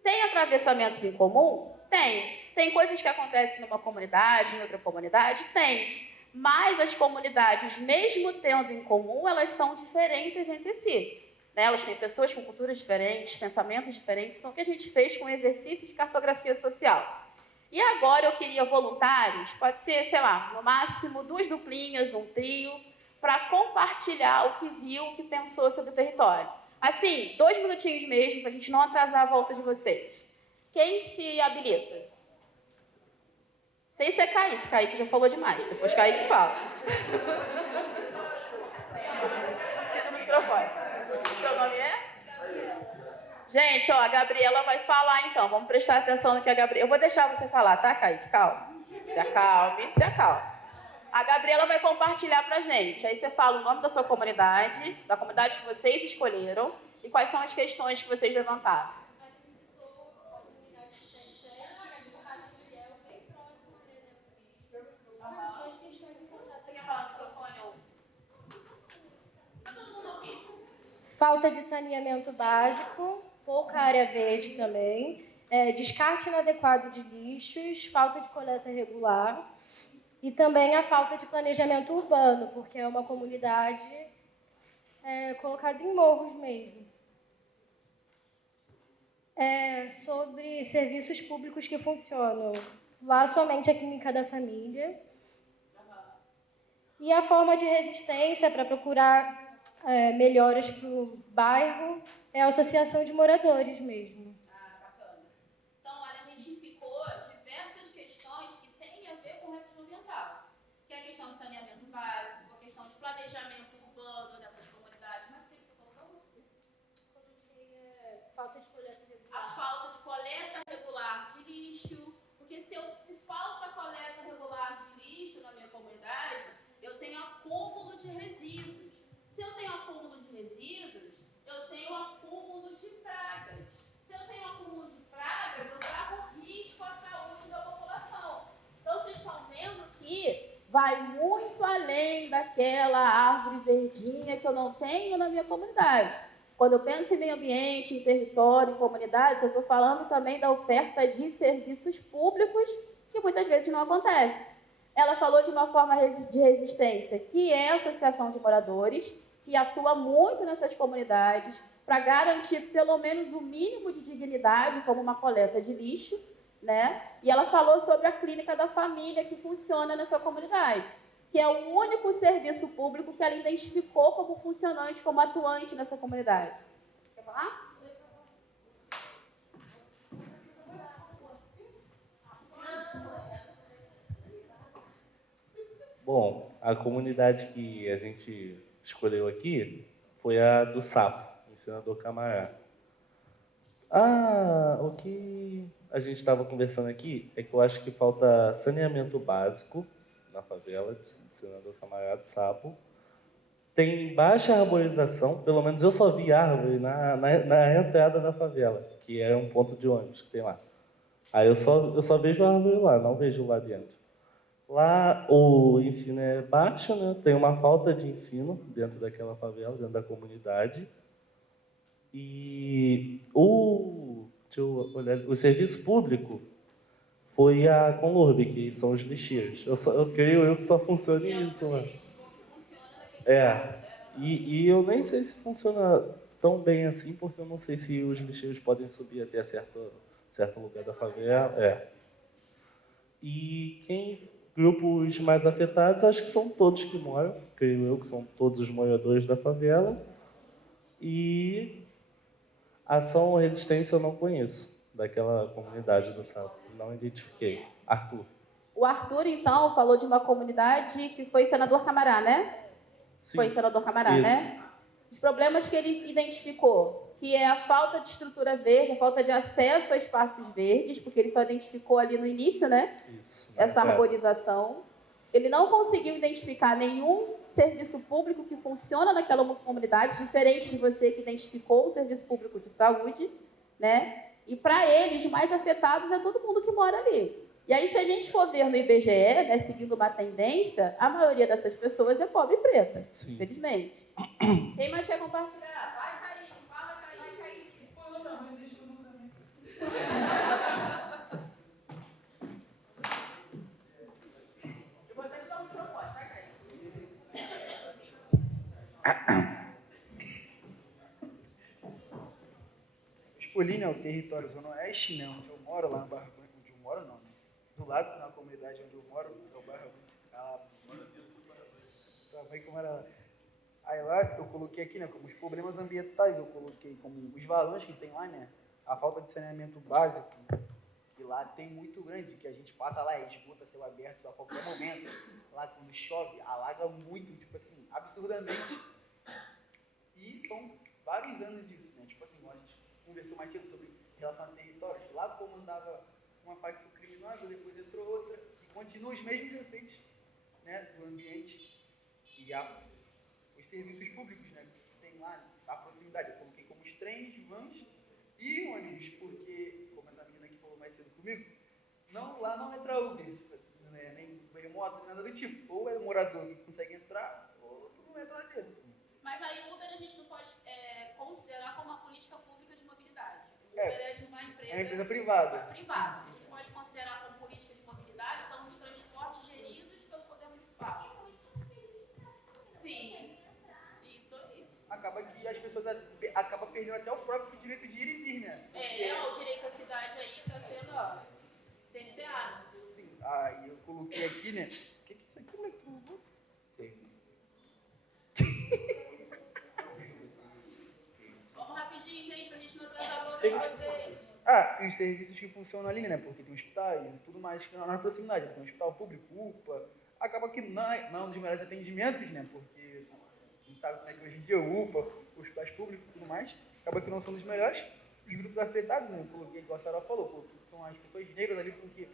Tem atravessamentos em comum? Tem. Tem coisas que acontecem numa comunidade, em outra comunidade? Tem. Mas as comunidades, mesmo tendo em comum, elas são diferentes entre si. Elas têm pessoas com culturas diferentes, pensamentos diferentes. Então, o que a gente fez com o exercício de cartografia social? E agora eu queria voluntários, pode ser, sei lá, no máximo 2 duplinhas, um trio, para compartilhar o que viu, o que pensou sobre o território. Assim, 2 minutinhos mesmo, para a gente não atrasar a volta de vocês. Quem se habilita? Sem ser Kaique. Kaique já falou demais. Depois Kaique fala. Precisa no microfone. Seu nome é? Gente, ó, a Gabriela vai falar então. Vamos prestar atenção no que a Gabriela... Eu vou deixar você falar, tá, Kaique? Calma. Se acalme, se acalme. A Gabriela vai compartilhar pra gente. Aí você fala o nome da sua comunidade, da comunidade que vocês escolheram e quais são as questões que vocês levantaram. Falta de saneamento básico, pouca área verde também, descarte inadequado de lixos, falta de coleta regular e também a falta de planejamento urbano, porque é uma comunidade colocada em morros mesmo. Sobre serviços públicos que funcionam. Lá somente a clínica da família. E a forma de resistência para procurar melhoras para o bairro é a associação de moradores mesmo. Bacana. Então, olha, a gente identificou diversas questões que têm a ver com o racismo ambiental, que é a questão do saneamento básico, a questão de planejamento urbano nessas comunidades. Mas o que você colocou? Falta de coleta regular. A falta de coleta regular de lixo, porque se falta coleta regular de lixo na minha comunidade, eu tenho acúmulo de resíduos. Se eu tenho acúmulo de resíduos, eu tenho acúmulo de pragas. Se eu tenho acúmulo de pragas, eu trago risco à saúde da população. Então, vocês estão vendo que vai muito além daquela árvore verdinha que eu não tenho na minha comunidade. Quando eu penso em meio ambiente, em território, em comunidades, eu estou falando também da oferta de serviços públicos que muitas vezes não acontece. Ela falou de uma forma de resistência, que é a associação de moradores, que atua muito nessas comunidades para garantir pelo menos o mínimo de dignidade, como uma coleta de lixo, né? E ela falou sobre a clínica da família que funciona nessa comunidade, que é o único serviço público que ela identificou como funcionante, como atuante nessa comunidade. falar? Bom, a comunidade que a gente escolheu aqui foi a do Sapo, em Senador Camará. O que a gente estava conversando aqui é que eu acho que falta saneamento básico na favela de Senador Camará do Sapo. Tem baixa arborização, pelo menos eu só vi árvore na entrada da favela, que é um ponto de ônibus que tem lá. Aí eu só vejo árvore lá, não vejo lá dentro. Lá o ensino é baixo, né? Tem uma falta de ensino dentro daquela favela, dentro da comunidade. E deixa eu olhar, o serviço público foi a Conlurb, que são os lixeiros. Eu creio que só funciona isso lá. E eu nem sei se funciona tão bem assim, porque eu não sei se os lixeiros podem subir até certo lugar da favela. E grupos mais afetados, acho que são todos que moram, creio eu que são todos os moradores da favela. E ação ou resistência eu não conheço, daquela comunidade do Sapo, não identifiquei. Arthur. O Arthur, então, falou de uma comunidade que foi Senador Camará, né? Sim. Foi Senador Camará, Isso. né? Os problemas que ele identificou, que é a falta de estrutura verde, a falta de acesso a espaços verdes, porque ele só identificou ali no início, né? Isso. Essa arborização. Ele não conseguiu identificar nenhum serviço público que funciona naquela comunidade, diferente de você que identificou o serviço público de saúde, né? E para eles, os mais afetados é todo mundo que mora ali. E aí, se a gente for ver no IBGE, né, seguindo uma tendência, a maioria dessas pessoas é pobre e preta, Sim. infelizmente. Quem mais quer compartilhar? Vai, Kaique, fala, Kaique. Não, deixa eu não também. Eu vou até te dar um microfone, vai, Kaique. Escolhi, né, o território Zona Oeste, né, onde eu moro, lá no Barra Branca, onde eu moro não, né? Do lado, na comunidade onde eu moro, é o Barra Branca. Como era lá. Aí lá eu coloquei aqui, né, como os problemas ambientais, eu coloquei como os valores que tem lá, né, a falta de saneamento básico, que lá tem muito grande, que a gente passa lá e esgoto a céu aberto a qualquer momento. Lá quando chove, alaga muito, tipo assim, absurdamente. E são vários anos isso, né, tipo assim, a gente conversou mais cedo sobre relação a territórios. Lá comandava uma facção criminosa, depois entrou outra, e continua os mesmos efeitos, né, do ambiente. E os serviços públicos, né, que tem lá, a proximidade, eu coloquei como os trens, vans e ônibus, porque, como essa menina que falou mais cedo comigo, lá não entra Uber, né, nem remoto, nem nada do tipo. Ou é o morador que consegue entrar, ou não entra lá dentro. Mas aí o Uber a gente não pode considerar como uma política pública de mobilidade. O Uber é de uma empresa, É uma empresa privada. Privada. A gente pode considerar como política de mobilidade, são os transportes geridos pelo Poder Municipal. Sim, isso aí. Acaba que as pessoas acabam perdendo até o próprio direito de ir e vir, né? O direito à cidade aí está sendo cerceado. Sim, aí eu coloquei aqui, né? O que é isso aqui, como é que tu... Vamos rapidinho, gente, pra gente não atrasar a volta de vocês. E os serviços que funcionam ali, né? Porque tem hospitais e tudo mais que na proximidade. Tem um hospital público, UPA. Acaba que não é um dos melhores atendimentos, né? Porque a gente sabe como é que hoje em dia o UPA, os hospitais públicos e tudo mais, acaba que não são dos melhores. Os grupos afetados, né? Eu coloquei, igual a Sarah falou, são as pessoas negras ali, porque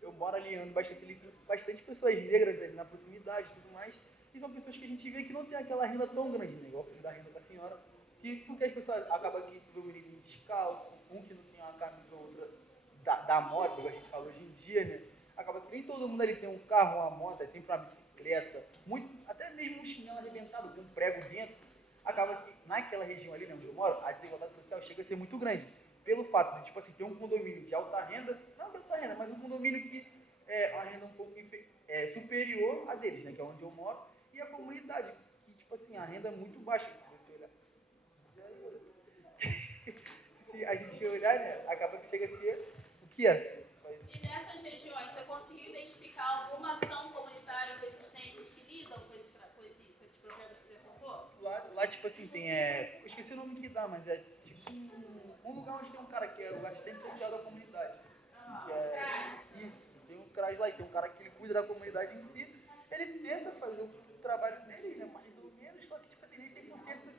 eu moro ali, ando bastante pessoas negras ali na proximidade e tudo mais. E são pessoas que a gente vê que não tem aquela renda tão grande, né? Igual da renda da senhora. Porque as pessoas acabam que tu vê um menino descalço, um que não tem uma camisa ou outra da moda, igual a gente fala hoje em dia, né? Acaba que nem todo mundo ali tem um carro, uma moto, é sempre uma bicicleta, até mesmo um chinelo arrebentado, com um prego dentro. Acaba que naquela região ali, né, onde eu moro, a desigualdade social chega a ser muito grande. Pelo fato de, tipo assim, ter um condomínio de alta renda, não de alta renda, mas um condomínio que é uma renda um pouco superior a deles, né, que é onde eu moro, e a comunidade, que, tipo assim, a renda é muito baixa, se você olhar. Se a gente olhar, né, acaba que chega a ser o que é. E nessas regiões, você conseguiu identificar alguma ação comunitária ou resistências que lidam com esses problemas que você contou? Lá, tipo assim, tem. Eu esqueci o nome que dá, mas é tipo um lugar onde tem um cara que é o assistente social da comunidade. Que é isso, tem um CRAS lá, tem um cara que ele cuida da comunidade em si. Ele tenta fazer o trabalho dele, né, mais ou menos, só que tipo assim, nem 100%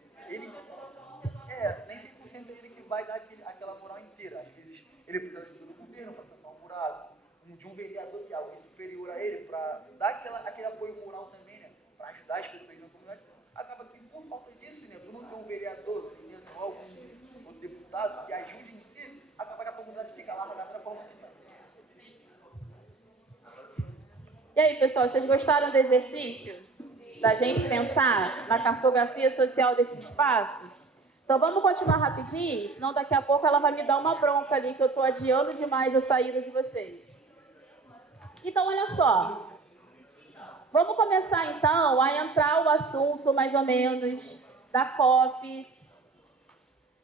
nem 100% ele que vai dar aquela moral inteira. Às vezes ele precisa de ajuda do governo para tampar um buraco, de um vereador que é alguém superior a ele, para dar aquele apoio moral também, né, para ajudar as pessoas na comunidade. Acaba que por falta disso, né, por não ter um vereador, assim, ou algum outro deputado que ajude em si, acaba que a comunidade fica largada da forma que está. E aí, pessoal, vocês gostaram do exercício? Da gente pensar na cartografia social desses espaços? Então vamos continuar rapidinho, senão daqui a pouco ela vai me dar uma bronca ali, que eu estou adiando demais a saída de vocês. Então, olha só. Vamos começar, então, a entrar o assunto, mais ou menos, da COP,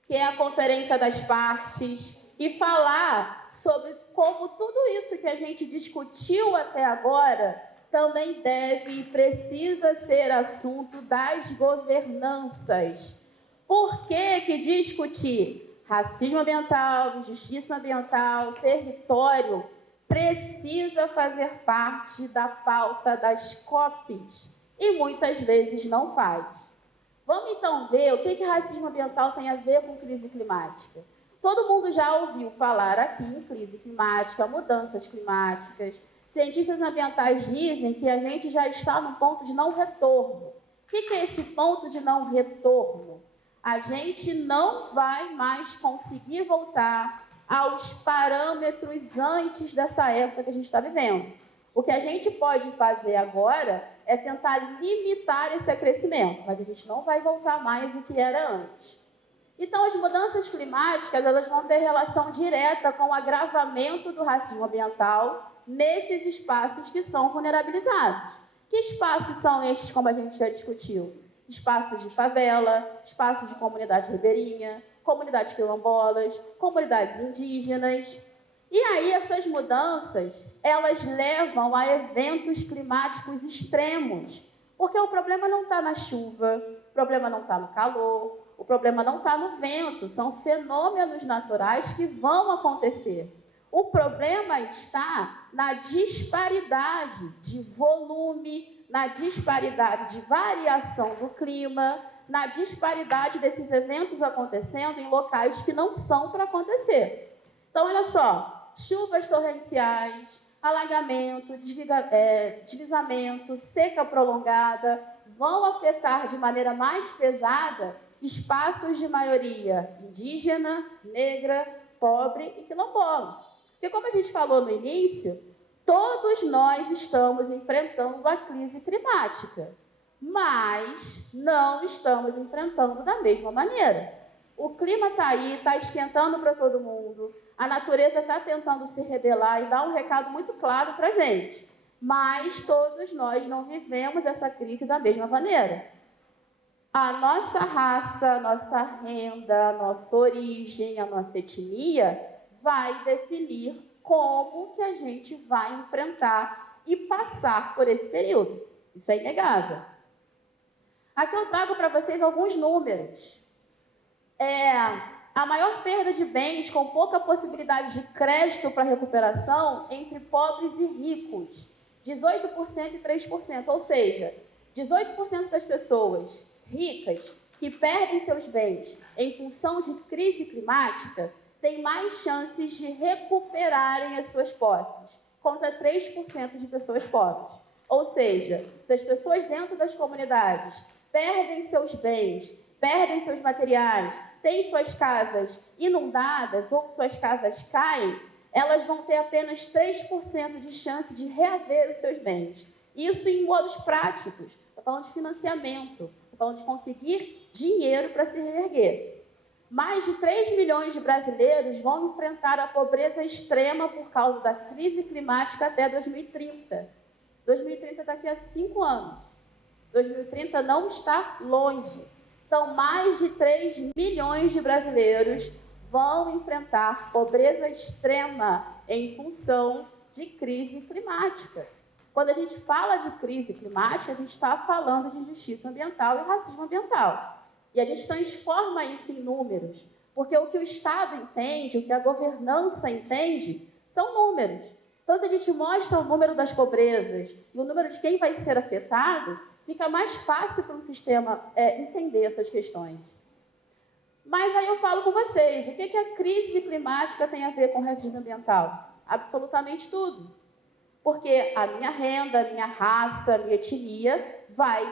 que é a Conferência das Partes, e falar sobre como tudo isso que a gente discutiu até agora também deve e precisa ser assunto das governanças. Por que discutir racismo ambiental, justiça ambiental, território, precisa fazer parte da pauta das COPs e muitas vezes não faz? Vamos então ver o que racismo ambiental tem a ver com crise climática. Todo mundo já ouviu falar aqui em crise climática, mudanças climáticas. Cientistas ambientais dizem que a gente já está num ponto de não retorno. O que é esse ponto de não retorno? A gente não vai mais conseguir voltar aos parâmetros antes dessa época que a gente está vivendo. O que a gente pode fazer agora é tentar limitar esse crescimento, mas a gente não vai voltar mais do que era antes. Então, as mudanças climáticas elas vão ter relação direta com o agravamento do racismo ambiental nesses espaços que são vulnerabilizados. Que espaços são estes, como a gente já discutiu? Espaços de favela, espaços de comunidade ribeirinha, comunidades quilombolas, comunidades indígenas. E aí essas mudanças, elas levam a eventos climáticos extremos. Porque o problema não está na chuva, o problema não está no calor, o problema não está no vento. São fenômenos naturais que vão acontecer. O problema está na disparidade de volume, na disparidade de variação do clima, na disparidade desses eventos acontecendo em locais que não são para acontecer. Então, olha só, chuvas torrenciais, alagamento, deslizamento, seca prolongada, vão afetar de maneira mais pesada espaços de maioria indígena, negra, pobre e quilombola. Porque, como a gente falou no início, todos nós estamos enfrentando a crise climática, mas não estamos enfrentando da mesma maneira. O clima está aí, está esquentando para todo mundo, a natureza está tentando se rebelar e dar um recado muito claro para a gente, mas todos nós não vivemos essa crise da mesma maneira. A nossa raça, a nossa renda, a nossa origem, a nossa etnia vai definir como que a gente vai enfrentar e passar por esse período. Isso é inegável. Aqui eu trago para vocês alguns números. A maior perda de bens com pouca possibilidade de crédito para recuperação entre pobres e ricos, 18% e 3%, ou seja, 18% das pessoas ricas que perdem seus bens em função de crise climática têm mais chances de recuperarem as suas posses, contra 3% de pessoas pobres. Ou seja, se as pessoas dentro das comunidades perdem seus bens, perdem seus materiais, têm suas casas inundadas ou suas casas caem, elas vão ter apenas 3% de chance de reaver os seus bens. Isso em modos práticos. Estou falando de financiamento, estou falando de conseguir dinheiro para se reerguer. Mais de 3 milhões de brasileiros vão enfrentar a pobreza extrema por causa da crise climática até 2030. 2030 daqui a 5 anos. 2030 não está longe. Então, mais de 3 milhões de brasileiros vão enfrentar pobreza extrema em função de crise climática. Quando a gente fala de crise climática, a gente está falando de injustiça ambiental e racismo ambiental. E a gente transforma isso em números, Porque o que o Estado entende, o que a governança entende, são números. Então, se a gente mostra o número das pobrezas e o número de quem vai ser afetado, fica mais fácil para o sistema entender essas questões. Mas aí eu falo com vocês, o que a crise climática tem a ver com o racismo ambiental? Absolutamente tudo. Porque a minha renda, a minha raça, a minha etnia vai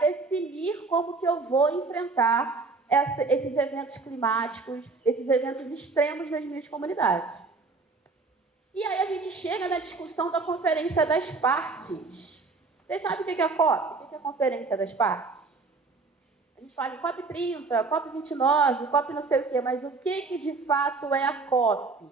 definir como que eu vou enfrentar esses eventos climáticos, esses eventos extremos nas minhas comunidades. E aí a gente chega na discussão da Conferência das Partes. Vocês sabem o que é a COP? O que é a Conferência das Partes? A gente fala em COP 30, COP 29, COP não sei o quê, mas o que de fato é a COP?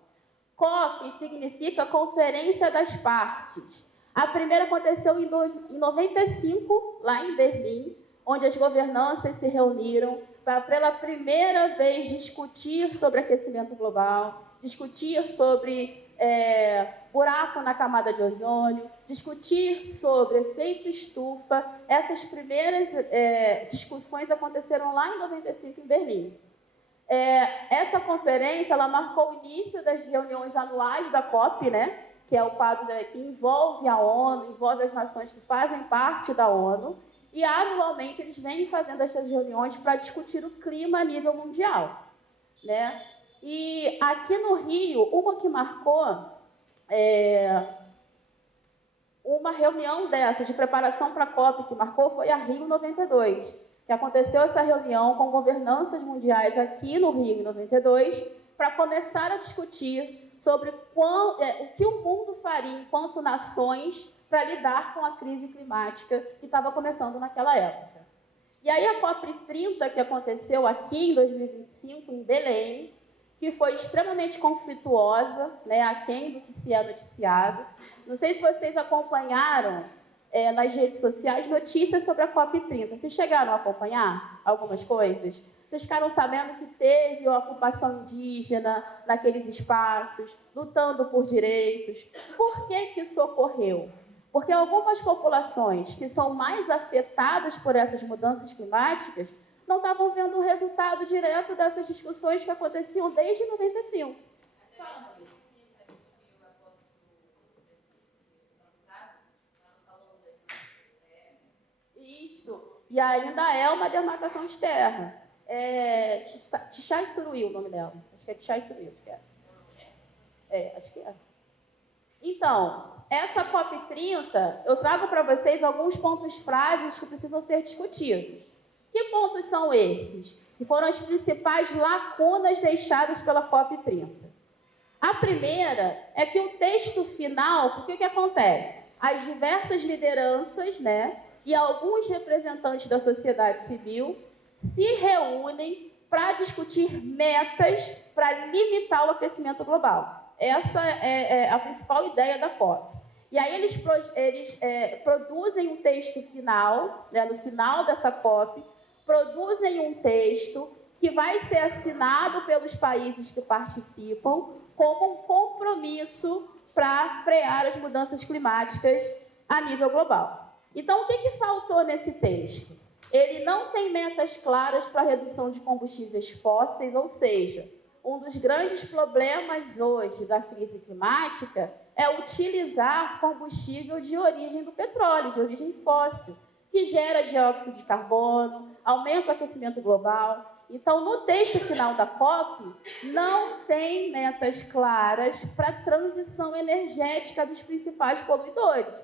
COP significa Conferência das Partes. A primeira aconteceu em 95, lá em Berlim, onde as governanças se reuniram para, pela primeira vez, discutir sobre aquecimento global, discutir sobre buraco na camada de ozônio, discutir sobre efeito estufa. Essas primeiras discussões aconteceram lá em 95, em Berlim. Essa conferência ela marcou o início das reuniões anuais da COP, né? Que é o quadro que envolve a ONU, envolve as nações que fazem parte da ONU, e anualmente eles vêm fazendo essas reuniões para discutir o clima a nível mundial, né? E aqui no Rio, uma que marcou uma reunião dessa, de preparação para a COP, que marcou, foi a Rio 92, que aconteceu essa reunião com governanças mundiais aqui no Rio em 92, para começar a discutir sobre o que o mundo faria enquanto nações para lidar com a crise climática que estava começando naquela época. E aí a COP 30, que aconteceu aqui em 2025, em Belém, que foi extremamente conflituosa, né, aquém do que se é noticiado. Não sei se vocês acompanharam nas redes sociais notícias sobre a COP 30. Vocês chegaram a acompanhar algumas coisas? Vocês ficaram sabendo que teve a ocupação indígena naqueles espaços, lutando por direitos. Por que isso ocorreu? Porque algumas populações que são mais afetadas por essas mudanças climáticas não estavam vendo o resultado direto dessas discussões que aconteciam desde 95. Isso. E ainda é uma demarcação de terra. Tchai Suruí, o nome dela. Acho que é Tchai Suruí, acho que é. Acho que é. Então, essa COP30, eu trago para vocês alguns pontos frágeis que precisam ser discutidos. Que pontos são esses? Que foram as principais lacunas deixadas pela COP30. A primeira é que o texto final, porque o que acontece? As diversas lideranças, né, e alguns representantes da sociedade civil se reúnem para discutir metas para limitar o aquecimento global. Essa é a principal ideia da COP. E aí eles produzem um texto final, né, no final dessa COP, produzem um texto que vai ser assinado pelos países que participam como um compromisso para frear as mudanças climáticas a nível global. Então, o que faltou nesse texto? Ele não tem metas claras para a redução de combustíveis fósseis, ou seja, um dos grandes problemas hoje da crise climática é utilizar combustível de origem do petróleo, de origem fóssil, que gera dióxido de carbono, aumenta o aquecimento global. Então, no texto final da COP, não tem metas claras para a transição energética dos principais poluidores.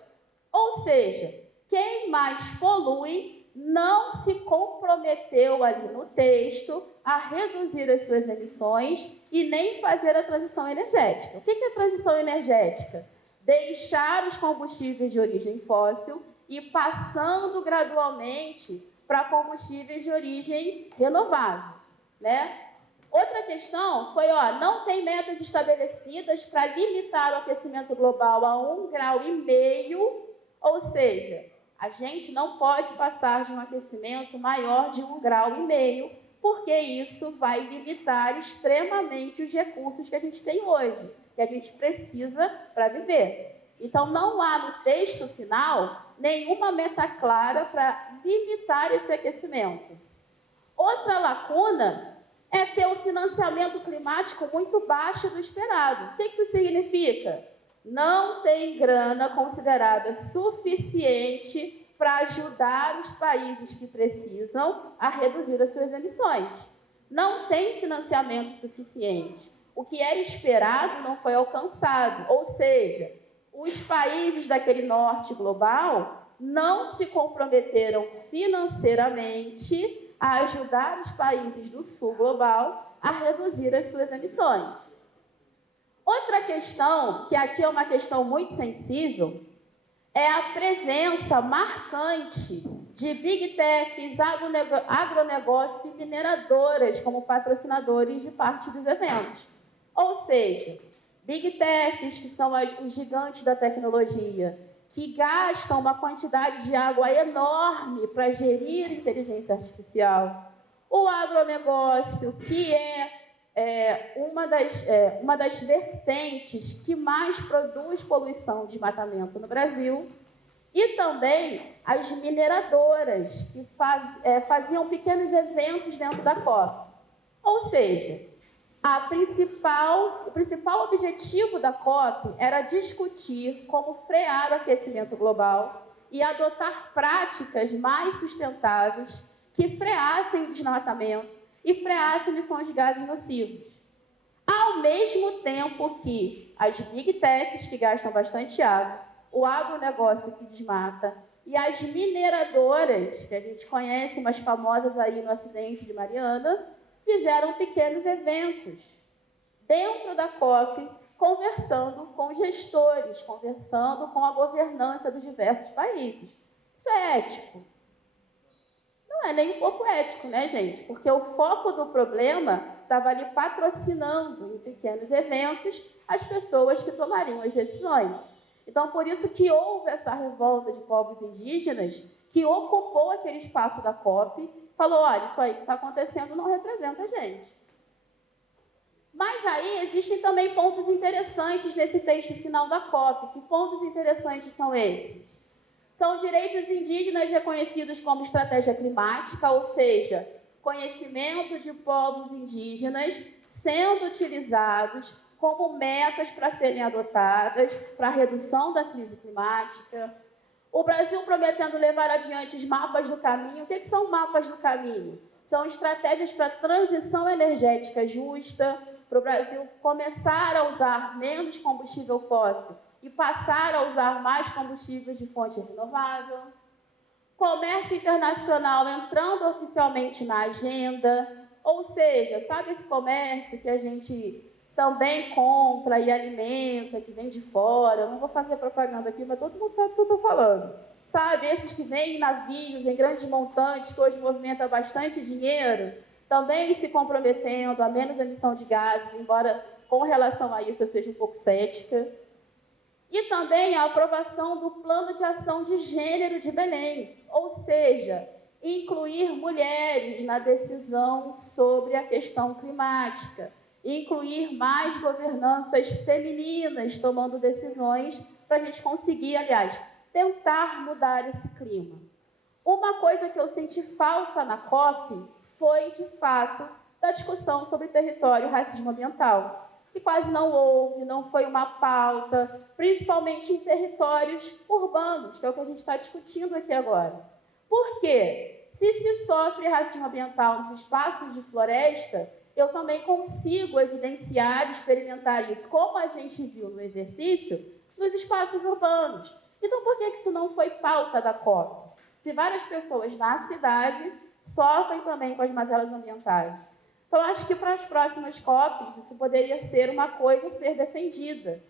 Ou seja, quem mais polui não se comprometeu ali no texto a reduzir as suas emissões e nem fazer a transição energética. O que é a transição energética? Deixar os combustíveis de origem fóssil e passando gradualmente para combustíveis de origem renovável, né? Outra questão foi, não tem metas estabelecidas para limitar o aquecimento global a 1,5 graus, ou seja, a gente não pode passar de um aquecimento maior de 1,5 graus, porque isso vai limitar extremamente os recursos que a gente tem hoje, que a gente precisa para viver. Então, não há no texto final nenhuma meta clara para limitar esse aquecimento. Outra lacuna é ter um financiamento climático muito baixo do esperado. O que isso significa? Não tem grana considerada suficiente para ajudar os países que precisam a reduzir as suas emissões. Não tem financiamento suficiente. O que era esperado não foi alcançado. Ou seja, os países daquele norte global não se comprometeram financeiramente a ajudar os países do sul global a reduzir as suas emissões. Outra questão, que aqui é uma questão muito sensível, é a presença marcante de big techs, agronegócios e mineradoras como patrocinadores de parte dos eventos. Ou seja, big techs, que são os gigantes da tecnologia, que gastam uma quantidade de água enorme para gerir inteligência artificial. O agronegócio, que é uma das vertentes que mais produz poluição de desmatamento no Brasil, e também as mineradoras, que faziam pequenos eventos dentro da COP. Ou seja, o principal objetivo da COP era discutir como frear o aquecimento global e adotar práticas mais sustentáveis que freassem o desmatamento e freassem emissões de gases nocivos. Ao mesmo tempo que as big techs, que gastam bastante água, o agronegócio, que desmata, e as mineradoras, que a gente conhece, umas famosas aí no acidente de Mariana, fizeram pequenos eventos dentro da COP, conversando com gestores, conversando com a governança dos diversos países. Isso é ético? Não é nem um pouco ético, né, gente? Porque o foco do problema estava ali patrocinando em pequenos eventos as pessoas que tomariam as decisões. Então, por isso que houve essa revolta de povos indígenas que ocupou aquele espaço da COP, falou, olha, isso aí que está acontecendo não representa a gente. Mas aí existem também pontos interessantes nesse texto final da COP. Que pontos interessantes são esses? São direitos indígenas reconhecidos como estratégia climática, ou seja, conhecimento de povos indígenas sendo utilizados como metas para serem adotadas para a redução da crise climática. O Brasil prometendo levar adiante os mapas do caminho. O que são mapas do caminho? São estratégias para transição energética justa, para o Brasil começar a usar menos combustível fóssil e passar a usar mais combustíveis de fonte renovável. Comércio internacional entrando oficialmente na agenda, ou seja, sabe esse comércio que a gente também compra e alimenta, que vem de fora? Eu não vou fazer propaganda aqui, mas todo mundo sabe o que eu estou falando. Sabe, esses que vêm em navios, em grandes montantes, que hoje movimentam bastante dinheiro, também se comprometendo a menos emissão de gases, embora com relação a isso eu seja um pouco cética. E também a aprovação do Plano de Ação de Gênero de Belém, ou seja, incluir mulheres na decisão sobre a questão climática, incluir mais governanças femininas tomando decisões para a gente conseguir, aliás, tentar mudar esse clima. Uma coisa que eu senti falta na COP foi, de fato, da discussão sobre território e racismo ambiental, que quase não houve, não foi uma pauta, principalmente em territórios urbanos, que é o que a gente está discutindo aqui agora. Por quê? Se sofre racismo ambiental nos espaços de floresta, eu também consigo evidenciar e experimentar isso, como a gente viu no exercício, nos espaços urbanos. Então, por que isso não foi pauta da COP? Se várias pessoas na cidade sofrem também com as mazelas ambientais. Então, acho que para as próximas COPs, isso poderia ser uma coisa a ser defendida.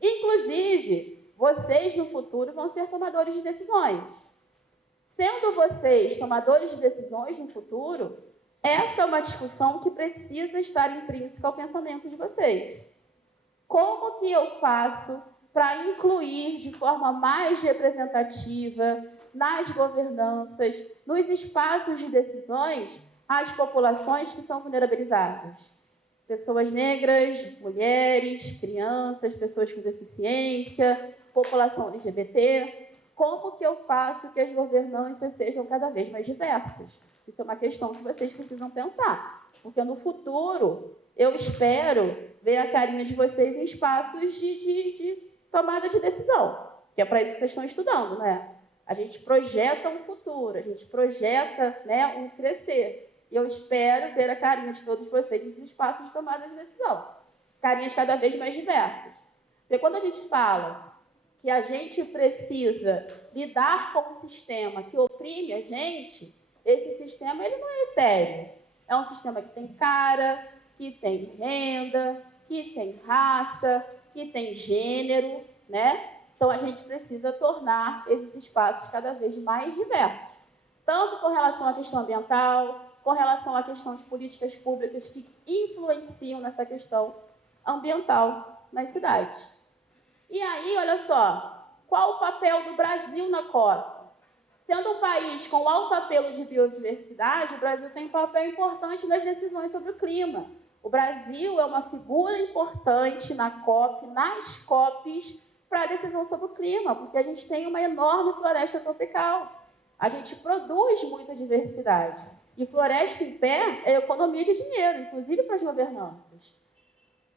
Inclusive, vocês no futuro vão ser tomadores de decisões. Sendo vocês tomadores de decisões no futuro, essa é uma discussão que precisa estar intrínseca ao pensamento de vocês. Como que eu faço para incluir de forma mais representativa nas governanças, nos espaços de decisões, as populações que são vulnerabilizadas? Pessoas negras, mulheres, crianças, pessoas com deficiência, população LGBT. Como que eu faço que as governanças sejam cada vez mais diversas? Isso é uma questão que vocês precisam pensar. porque no futuro eu espero ver a carinha de vocês em espaços de tomada de decisão, que é para isso que vocês estão estudando, né? A gente projeta um futuro, a gente projeta, né, um crescer. E eu espero ver a carinha de todos vocês nesses espaços de tomada de decisão. Carinhas cada vez mais diversas. Porque quando a gente fala que a gente precisa lidar com um sistema que oprime a gente, esse sistema ele não é etéreo. É um sistema que tem cara, que tem renda, que tem raça, que tem gênero, né? Então, a gente precisa tornar esses espaços cada vez mais diversos. Tanto com relação à questão ambiental, com relação à questão de políticas públicas que influenciam nessa questão ambiental nas cidades. E aí, olha só, qual o papel do Brasil na COP? Sendo um país com alto apelo de biodiversidade, o Brasil tem um papel importante nas decisões sobre o clima. O Brasil é uma figura importante na COP, nas COPs, para a decisão sobre o clima, porque a gente tem uma enorme floresta tropical. A gente produz muita diversidade. E floresta em pé é economia de dinheiro, inclusive para as governanças.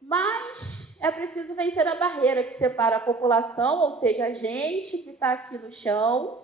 Mas é preciso vencer a barreira que separa a população, ou seja, a gente que está aqui no chão,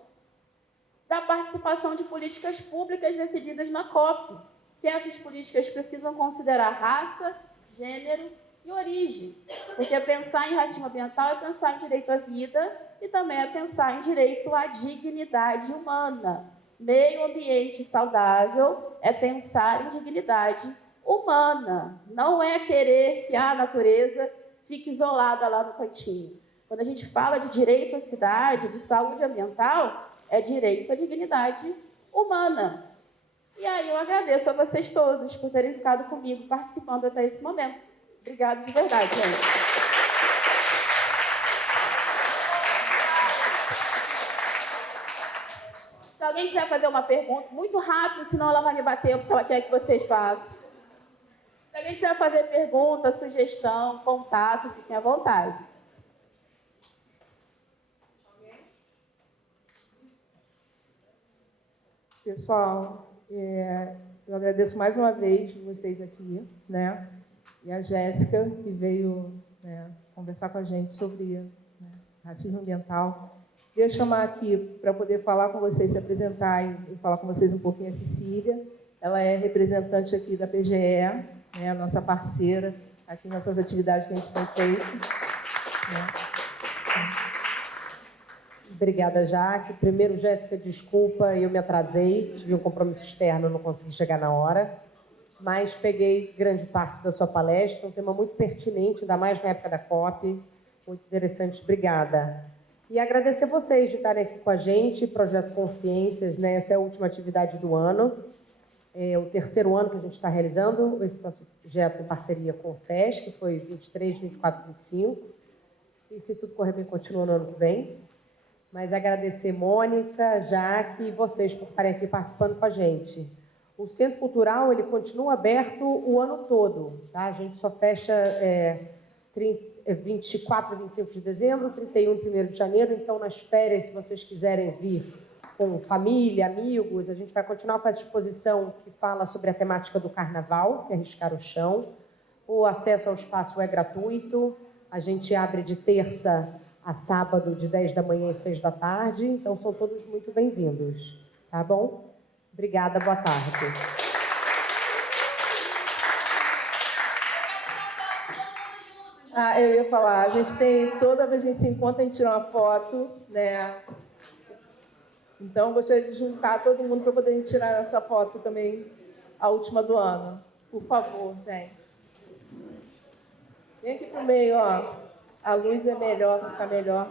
da participação de políticas públicas decididas na COP, que essas políticas precisam considerar raça, gênero e origem, porque pensar em racismo ambiental é pensar em direito à vida e também é pensar em direito à dignidade humana. Meio ambiente saudável é pensar em dignidade humana, não é querer que a natureza fique isolada lá no cantinho. Quando a gente fala de direito à cidade, de saúde ambiental, é direito à dignidade humana. E aí eu agradeço a vocês todos por terem ficado comigo participando até esse momento. Obrigada de verdade, gente. Se alguém quiser fazer uma pergunta, muito rápido, senão ela vai me bater, porque ela quer que vocês façam. Se alguém quiser fazer pergunta, sugestão, contato, fiquem à vontade. Pessoal, eu agradeço mais uma vez vocês aqui, né? E a Jéssica, que veio, né, conversar com a gente sobre, né, racismo ambiental. Queria chamar aqui para poder falar com vocês, se apresentar e falar com vocês um pouquinho a Cecília. Ela é representante aqui da PGE, né, nossa parceira aqui nessas atividades que a gente tem feito. Né? Obrigada, Jaque. Primeiro, Jéssica, desculpa, eu me atrasei, tive um compromisso externo, não consegui chegar na hora, mas peguei grande parte da sua palestra, um tema muito pertinente, ainda mais na época da COP, muito interessante, obrigada. E agradecer a vocês de estarem aqui com a gente, Projeto Consciências, né? Essa é a última atividade do ano, é o terceiro ano que a gente está realizando esse projeto em parceria com o SESC, que foi 23, 24, 25, e se tudo correr bem, continua no ano que vem. Mas agradecer Mônica, Jaque e vocês por estarem aqui participando com a gente. O Centro Cultural ele continua aberto o ano todo, tá? A gente só fecha 24 e 25 de dezembro, 31 e 1º de janeiro, então nas férias, se vocês quiserem vir com família, amigos, a gente vai continuar com essa exposição que fala sobre a temática do carnaval, que é Riscar o Chão. O acesso ao espaço é gratuito, a gente abre de terça a sábado, de 10 da manhã às 6 da tarde, então são todos muito bem-vindos, tá bom? Obrigada, boa tarde. Eu ia falar, a gente tem, toda vez que a gente se encontra, a gente tira uma foto, né? Então, eu gostaria de juntar todo mundo para poder tirar essa foto também, a última do ano. Por favor, gente. Vem aqui pro meio, ó. A luz é melhor, fica melhor.